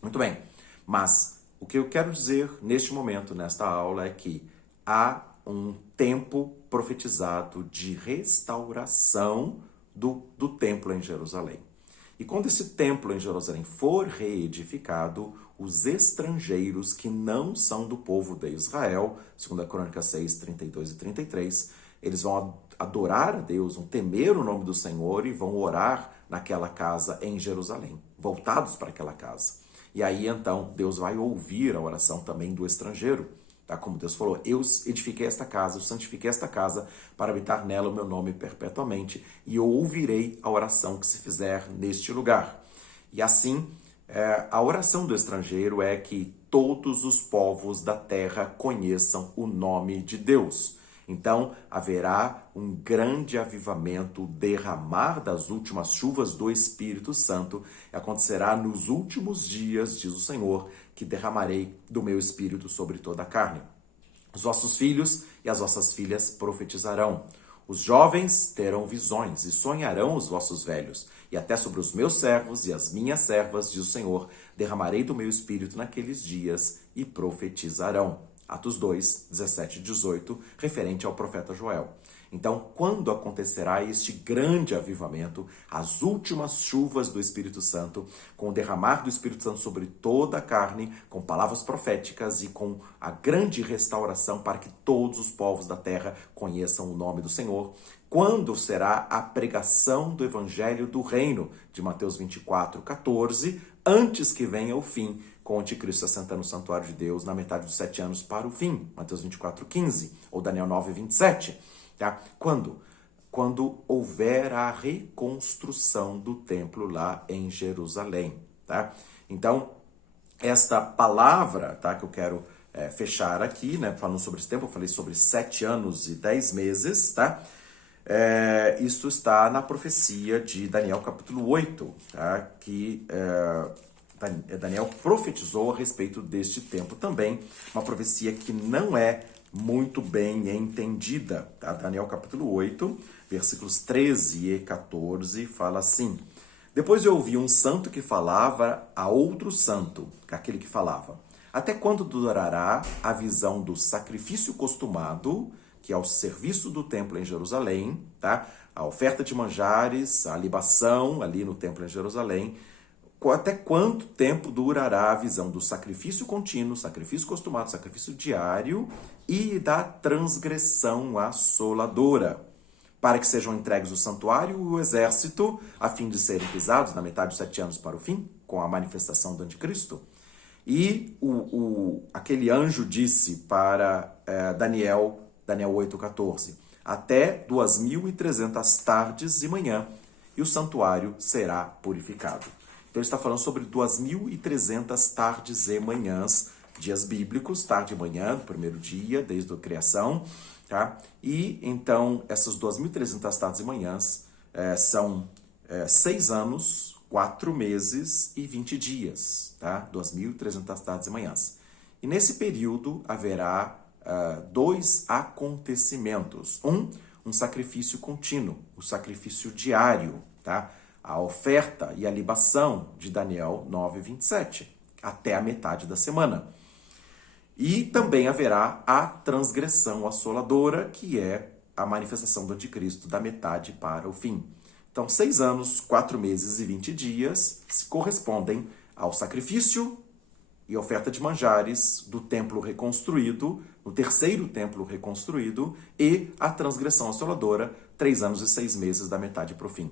Muito bem, mas o que eu quero dizer neste momento, nesta aula, é que há um tempo profetizado de restauração do templo em Jerusalém. E quando esse templo em Jerusalém for reedificado, os estrangeiros que não são do povo de Israel, segundo a Crônica 6, 32 e 33, eles vão adorar a Deus, vão temer o nome do Senhor e vão orar naquela casa em Jerusalém, voltados para aquela casa. E aí, então, Deus vai ouvir a oração também do estrangeiro. Tá? Como Deus falou, eu edifiquei esta casa, eu santifiquei esta casa para habitar nela o meu nome perpetuamente, e eu ouvirei a oração que se fizer neste lugar. E assim, a oração do estrangeiro é que todos os povos da terra conheçam o nome de Deus. Então, haverá um grande avivamento, derramar das últimas chuvas do Espírito Santo. Acontecerá nos últimos dias, diz o Senhor, que derramarei do meu Espírito sobre toda a carne. Os vossos filhos e as vossas filhas profetizarão. Os jovens terão visões e sonharão os vossos velhos. E até sobre os meus servos e as minhas servas, diz o Senhor, derramarei do meu Espírito naqueles dias e profetizarão. Atos 2, 17 e 18, referente ao profeta Joel. Então, quando acontecerá este grande avivamento, as últimas chuvas do Espírito Santo, com o derramar do Espírito Santo sobre toda a carne, com palavras proféticas e com a grande restauração para que todos os povos da terra conheçam o nome do Senhor, quando será a pregação do Evangelho do Reino, de Mateus 24:14, antes que venha o fim, com o anticristo assentando no santuário de Deus na metade dos 7 anos para o fim, Mateus 24:15, ou Daniel 9:27. Tá? Quando houver a reconstrução do templo lá em Jerusalém. Tá? Então, esta palavra, tá, que eu quero fechar aqui, né, falando sobre esse tempo, eu falei sobre 7 anos e 10 meses, tá? Isso está na profecia de Daniel capítulo 8, tá? Que Daniel profetizou a respeito deste tempo também, uma profecia que não é muito bem entendida. Tá? Daniel capítulo 8, versículos 13 e 14, fala assim: Depois eu ouvi um santo que falava a outro santo, aquele que falava: Até quando durará a visão do sacrifício costumado, que é o serviço do templo em Jerusalém, tá? A oferta de manjares, a libação ali no templo em Jerusalém? Até quanto tempo durará a visão do sacrifício contínuo, sacrifício costumado, sacrifício diário e da transgressão assoladora, para que sejam entregues o santuário e o exército, a fim de serem pisados na metade dos 7 anos para o fim, com a manifestação do anticristo? E aquele anjo disse para Daniel 8:14, até 2.300 tardes e manhã, e o santuário será purificado. Então ele está falando sobre 2.300 tardes e manhãs, dias bíblicos, tarde e manhã, do primeiro dia, desde a criação, tá? E então essas 2.300 tardes e manhãs são 6 anos, 4 meses e 20 dias, tá? 2.300 tardes e manhãs. E nesse período haverá 2 acontecimentos. Um sacrifício contínuo, o sacrifício diário, tá? A oferta e a libação de Daniel 9:27, até a metade da semana. E também haverá a transgressão assoladora, que é a manifestação do anticristo da metade para o fim. Então, 6 anos, 4 meses e 20 dias se correspondem ao sacrifício e oferta de manjares do templo reconstruído, no terceiro templo reconstruído, e a transgressão assoladora, 3 anos e 6 meses da metade para o fim.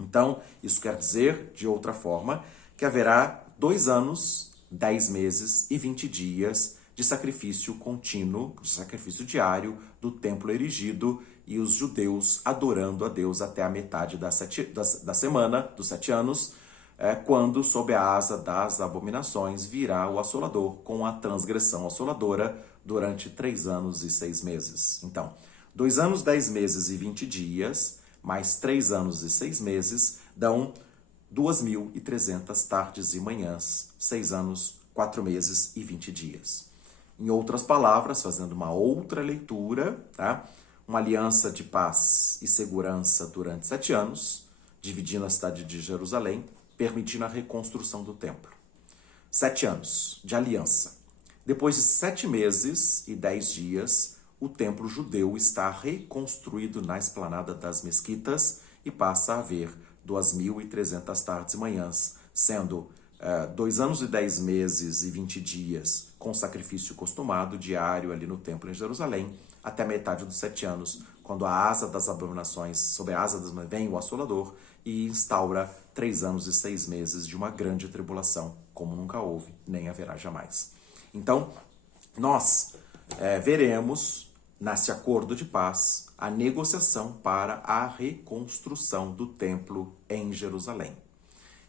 Então, isso quer dizer, de outra forma, que haverá 2 anos, 10 meses e 20 dias de sacrifício contínuo, de sacrifício diário do templo erigido e os judeus adorando a Deus até a metade da semana, dos 7 anos, quando, sob a asa das abominações, virá o assolador com a transgressão assoladora durante 3 anos e 6 meses. Então, 2 anos, 10 meses e 20 dias, mais 3 anos e 6 meses, dão 2.300 tardes e manhãs, 6 anos, 4 meses e 20 dias. Em outras palavras, fazendo uma outra leitura, tá? Uma aliança de paz e segurança durante 7 anos, dividindo a cidade de Jerusalém, permitindo a reconstrução do templo. 7 anos de aliança. Depois de 7 meses e 10 dias, o templo judeu está reconstruído na esplanada das mesquitas e passa a haver 2.300 tardes e manhãs, sendo 2 anos e 10 meses e 20 dias com sacrifício costumado diário ali no templo em Jerusalém, até a metade dos 7 anos, quando a asa das abominações, sob a asa das vem o assolador e instaura 3 anos e 6 meses de uma grande tribulação, como nunca houve, nem haverá jamais. Então, nós veremos, nesse acordo de paz, a negociação para a reconstrução do templo em Jerusalém.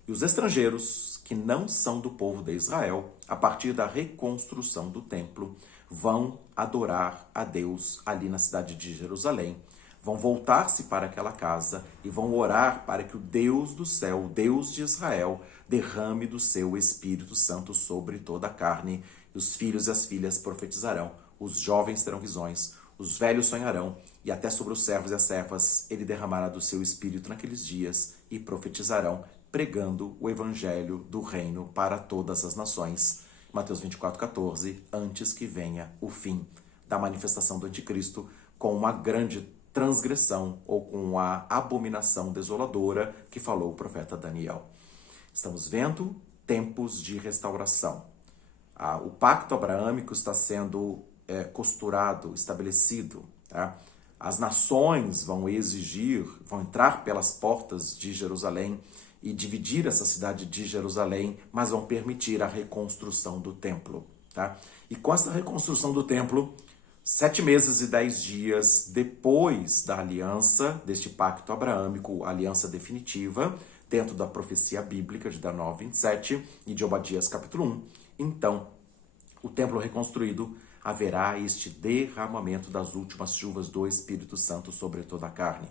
E os estrangeiros, que não são do povo de Israel, a partir da reconstrução do templo, vão adorar a Deus ali na cidade de Jerusalém, vão voltar-se para aquela casa e vão orar para que o Deus do céu, o Deus de Israel, derrame do seu Espírito Santo sobre toda a carne. E os filhos e as filhas profetizarão, os jovens terão visões, os velhos sonharão, e até sobre os servos e as servas ele derramará do seu Espírito naqueles dias e profetizarão, pregando o evangelho do reino para todas as nações. Mateus 24:14, antes que venha o fim da manifestação do anticristo, com uma grande transgressão ou com a abominação desoladora que falou o profeta Daniel. Estamos vendo tempos de restauração. O pacto abraâmico está sendo costurado, estabelecido. Tá? As nações vão entrar pelas portas de Jerusalém e dividir essa cidade de Jerusalém, mas vão permitir a reconstrução do templo. Tá? E com essa reconstrução do templo, 7 meses e 10 dias depois da aliança, deste pacto abraâmico, aliança definitiva, dentro da profecia bíblica de Daniel 27 e de Obadias capítulo 1, então, o templo reconstruído, haverá este derramamento das últimas chuvas do Espírito Santo sobre toda a carne.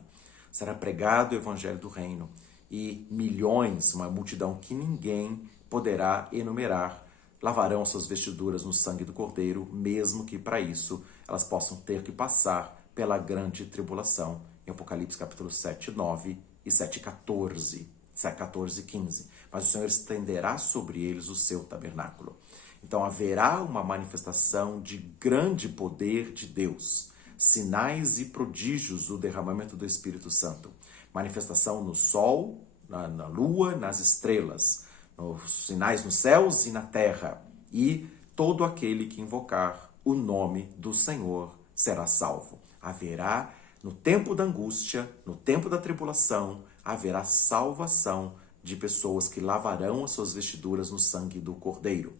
Será pregado o evangelho do reino e milhões, uma multidão que ninguém poderá enumerar, lavarão suas vestiduras no sangue do Cordeiro, mesmo que para isso elas possam ter que passar pela grande tribulação, em Apocalipse capítulo 7, 9 e 7, 14, 14 e 15. Mas o Senhor estenderá sobre eles o seu tabernáculo. Então haverá uma manifestação de grande poder de Deus, sinais e prodígios, o derramamento do Espírito Santo. Manifestação no sol, na lua, nas estrelas, nos sinais nos céus e na terra. E todo aquele que invocar o nome do Senhor será salvo. Haverá, no tempo da angústia, no tempo da tribulação, haverá salvação de pessoas que lavarão as suas vestiduras no sangue do Cordeiro.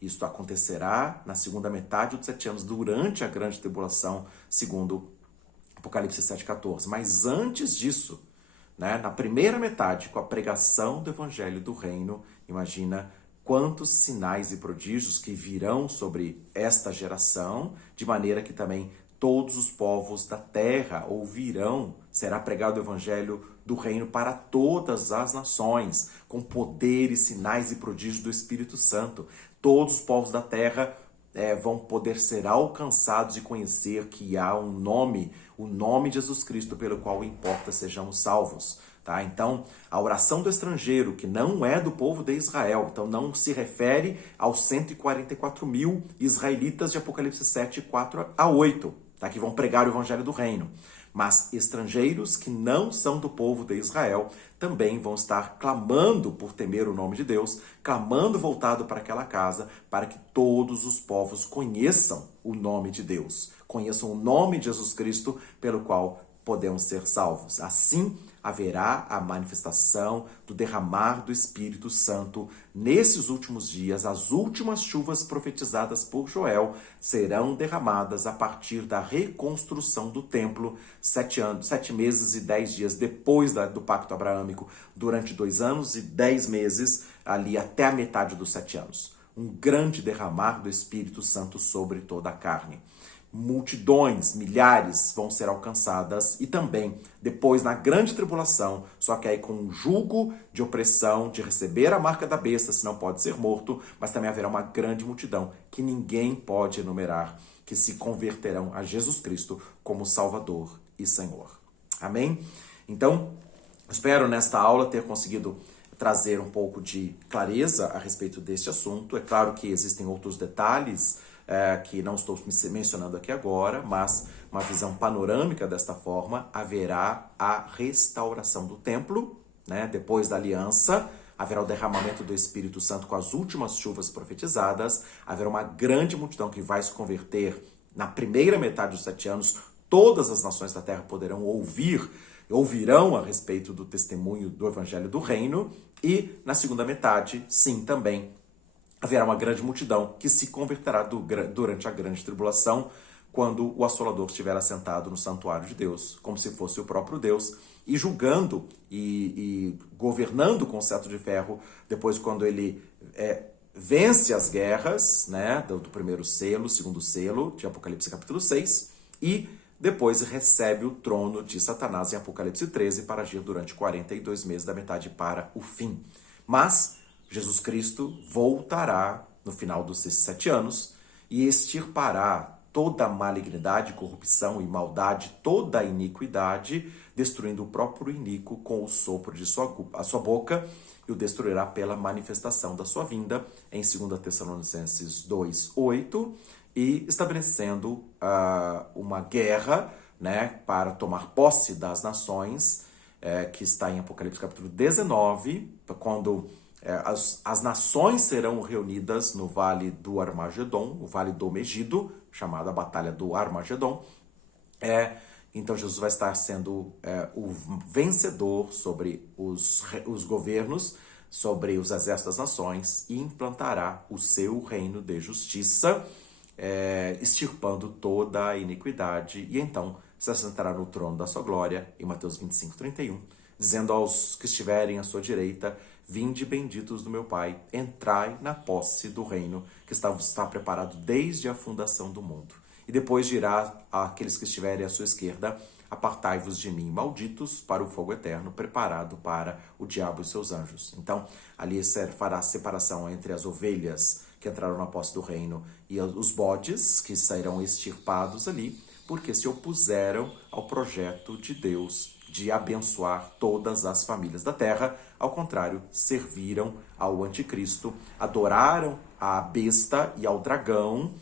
Isto acontecerá na segunda metade dos 7 anos, durante a grande tribulação, segundo Apocalipse 7,14. Mas antes disso, na primeira metade, com a pregação do evangelho do reino, imagina quantos sinais e prodígios que virão sobre esta geração, de maneira que também todos os povos da terra ouvirão, será pregado o evangelho do reino para todas as nações, com poderes, sinais e prodígios do Espírito Santo. Todos os povos da terra vão poder ser alcançados e conhecer que há um nome, o nome de Jesus Cristo, pelo qual importa sejamos salvos. Tá? Então, a oração do estrangeiro, que não é do povo de Israel, então não se refere aos 144 mil israelitas de Apocalipse 7, 4 a 8, tá? Que vão pregar o evangelho do reino. Mas estrangeiros que não são do povo de Israel também vão estar clamando por temer o nome de Deus, clamando voltado para aquela casa, para que todos os povos conheçam o nome de Deus, conheçam o nome de Jesus Cristo, pelo qual podemos ser salvos. Assim, haverá a manifestação do derramar do Espírito Santo nesses últimos dias. As últimas chuvas profetizadas por Joel serão derramadas a partir da reconstrução do templo, 7 meses e 10 dias depois do pacto abraâmico, durante 2 anos e 10 meses, ali até a metade dos 7 anos. Um grande derramar do Espírito Santo sobre toda a carne. Multidões, milhares vão ser alcançadas e também depois na grande tribulação, só que aí com um jugo de opressão, de receber a marca da besta, senão pode ser morto, mas também haverá uma grande multidão que ninguém pode enumerar, que se converterão a Jesus Cristo como Salvador e Senhor. Amém? Então, espero nesta aula ter conseguido trazer um pouco de clareza a respeito deste assunto. É claro que existem outros detalhes que não estou mencionando aqui agora, mas uma visão panorâmica desta forma: haverá a restauração do templo, depois da aliança, haverá o derramamento do Espírito Santo com as últimas chuvas profetizadas, haverá uma grande multidão que vai se converter na primeira metade dos 7 anos, todas as nações da terra poderão ouvirão a respeito do testemunho do Evangelho do Reino, e na segunda metade, sim, também, haverá uma grande multidão que se converterá durante a grande tribulação, quando o assolador estiver assentado no santuário de Deus, como se fosse o próprio Deus, e julgando e governando com o cetro de ferro, depois quando ele vence as guerras, do primeiro selo, segundo selo, de Apocalipse capítulo 6, e depois recebe o trono de Satanás em Apocalipse 13 para agir durante 42 meses, da metade para o fim. Mas Jesus Cristo voltará no final dos 7 anos e extirpará toda a malignidade, corrupção e maldade, toda a iniquidade, destruindo o próprio iníquo com o sopro de a sua boca, e o destruirá pela manifestação da sua vinda, em 2 Tessalonicenses 2:8, e estabelecendo uma guerra né, para tomar posse das nações, que está em Apocalipse capítulo 19, quando as nações serão reunidas no Vale do Armagedon, o Vale do Megido, chamada Batalha do Armagedon. Então Jesus vai estar sendo o vencedor sobre os governos, sobre os exércitos das nações, e implantará o seu reino de justiça, extirpando toda a iniquidade, e então se assentará no trono da sua glória, em Mateus 25:31, dizendo aos que estiverem à sua direita: vinde benditos do meu Pai, entrai na posse do reino que está preparado desde a fundação do mundo. E depois dirá àqueles que estiverem à sua esquerda: apartai-vos de mim, malditos, para o fogo eterno, preparado para o diabo e seus anjos. Então, ali fará a separação entre as ovelhas que entraram na posse do reino e os bodes, que sairão extirpados ali, porque se opuseram ao projeto de Deus de abençoar todas as famílias da terra. Ao contrário, serviram ao anticristo, adoraram a besta e ao dragão,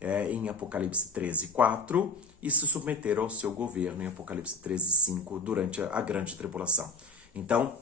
em Apocalipse 13:4, e se submeteram ao seu governo em Apocalipse 13:5, durante a grande tribulação. Então,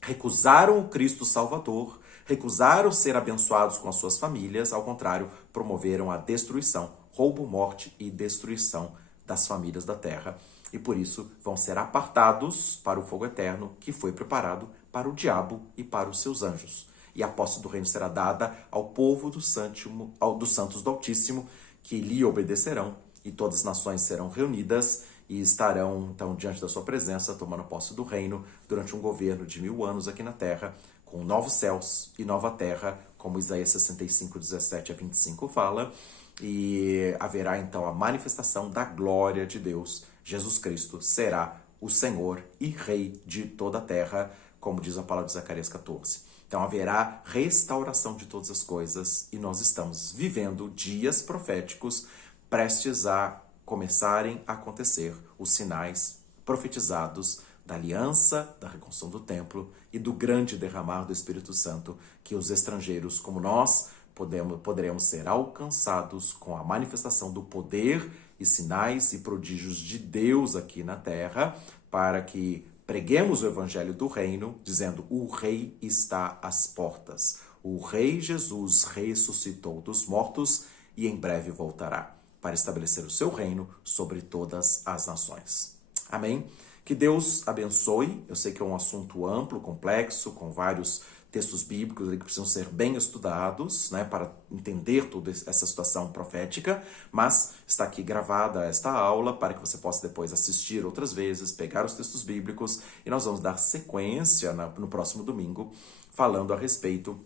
recusaram o Cristo Salvador, recusaram ser abençoados com as suas famílias, ao contrário, promoveram a destruição, roubo, morte e destruição das famílias da terra. E por isso vão ser apartados para o fogo eterno, que foi preparado para o diabo e para os seus anjos. E a posse do reino será dada ao povo dos santos do Altíssimo, que lhe obedecerão, e todas as nações serão reunidas e estarão, então, diante da sua presença, tomando posse do reino durante um governo de 1000 anos aqui na terra, com novos céus e nova terra, como Isaías 65:17-25 fala, e haverá, então, a manifestação da glória de Deus. Jesus Cristo será o Senhor e Rei de toda a terra, como diz a palavra de Zacarias 14. Então haverá restauração de todas as coisas, e nós estamos vivendo dias proféticos prestes a começarem a acontecer os sinais profetizados da aliança, da reconstrução do templo e do grande derramar do Espírito Santo, que os estrangeiros como nós poderemos ser alcançados com a manifestação do poder e sinais e prodígios de Deus aqui na terra, para que preguemos o evangelho do reino, dizendo: o rei está às portas. O rei Jesus ressuscitou dos mortos e em breve voltará para estabelecer o seu reino sobre todas as nações. Amém? Que Deus abençoe. Eu sei que é um assunto amplo, complexo, com vários textos bíblicos que precisam ser bem estudados, né, para entender toda essa situação profética, mas está aqui gravada esta aula para que você possa depois assistir outras vezes, pegar os textos bíblicos, e nós vamos dar sequência no próximo domingo, falando a respeito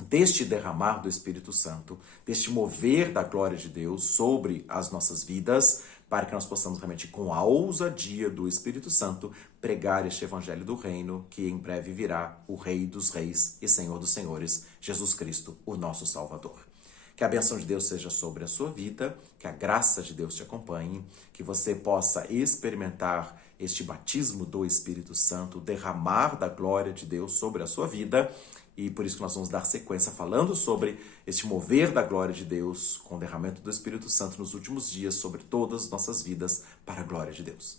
deste derramar do Espírito Santo, deste mover da glória de Deus sobre as nossas vidas, para que nós possamos realmente, com a ousadia do Espírito Santo, pregar este evangelho do reino, que em breve virá o Rei dos Reis e Senhor dos Senhores, Jesus Cristo, o nosso Salvador. Que a bênção de Deus seja sobre a sua vida, que a graça de Deus te acompanhe, que você possa experimentar este batismo do Espírito Santo, derramar da glória de Deus sobre a sua vida. E por isso que nós vamos dar sequência falando sobre este mover da glória de Deus com o derramamento do Espírito Santo nos últimos dias sobre todas as nossas vidas para a glória de Deus.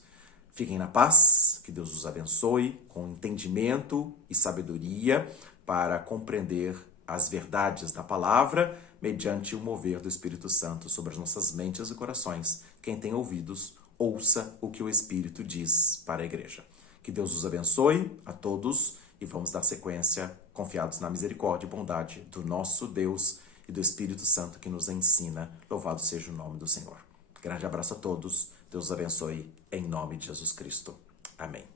Fiquem na paz, que Deus os abençoe com entendimento e sabedoria para compreender as verdades da palavra mediante o mover do Espírito Santo sobre as nossas mentes e corações. Quem tem ouvidos, ouça o que o Espírito diz para a igreja. Que Deus os abençoe a todos. E vamos dar sequência, confiados na misericórdia e bondade do nosso Deus e do Espírito Santo que nos ensina. Louvado seja o nome do Senhor. Grande abraço a todos. Deus os abençoe em nome de Jesus Cristo. Amém.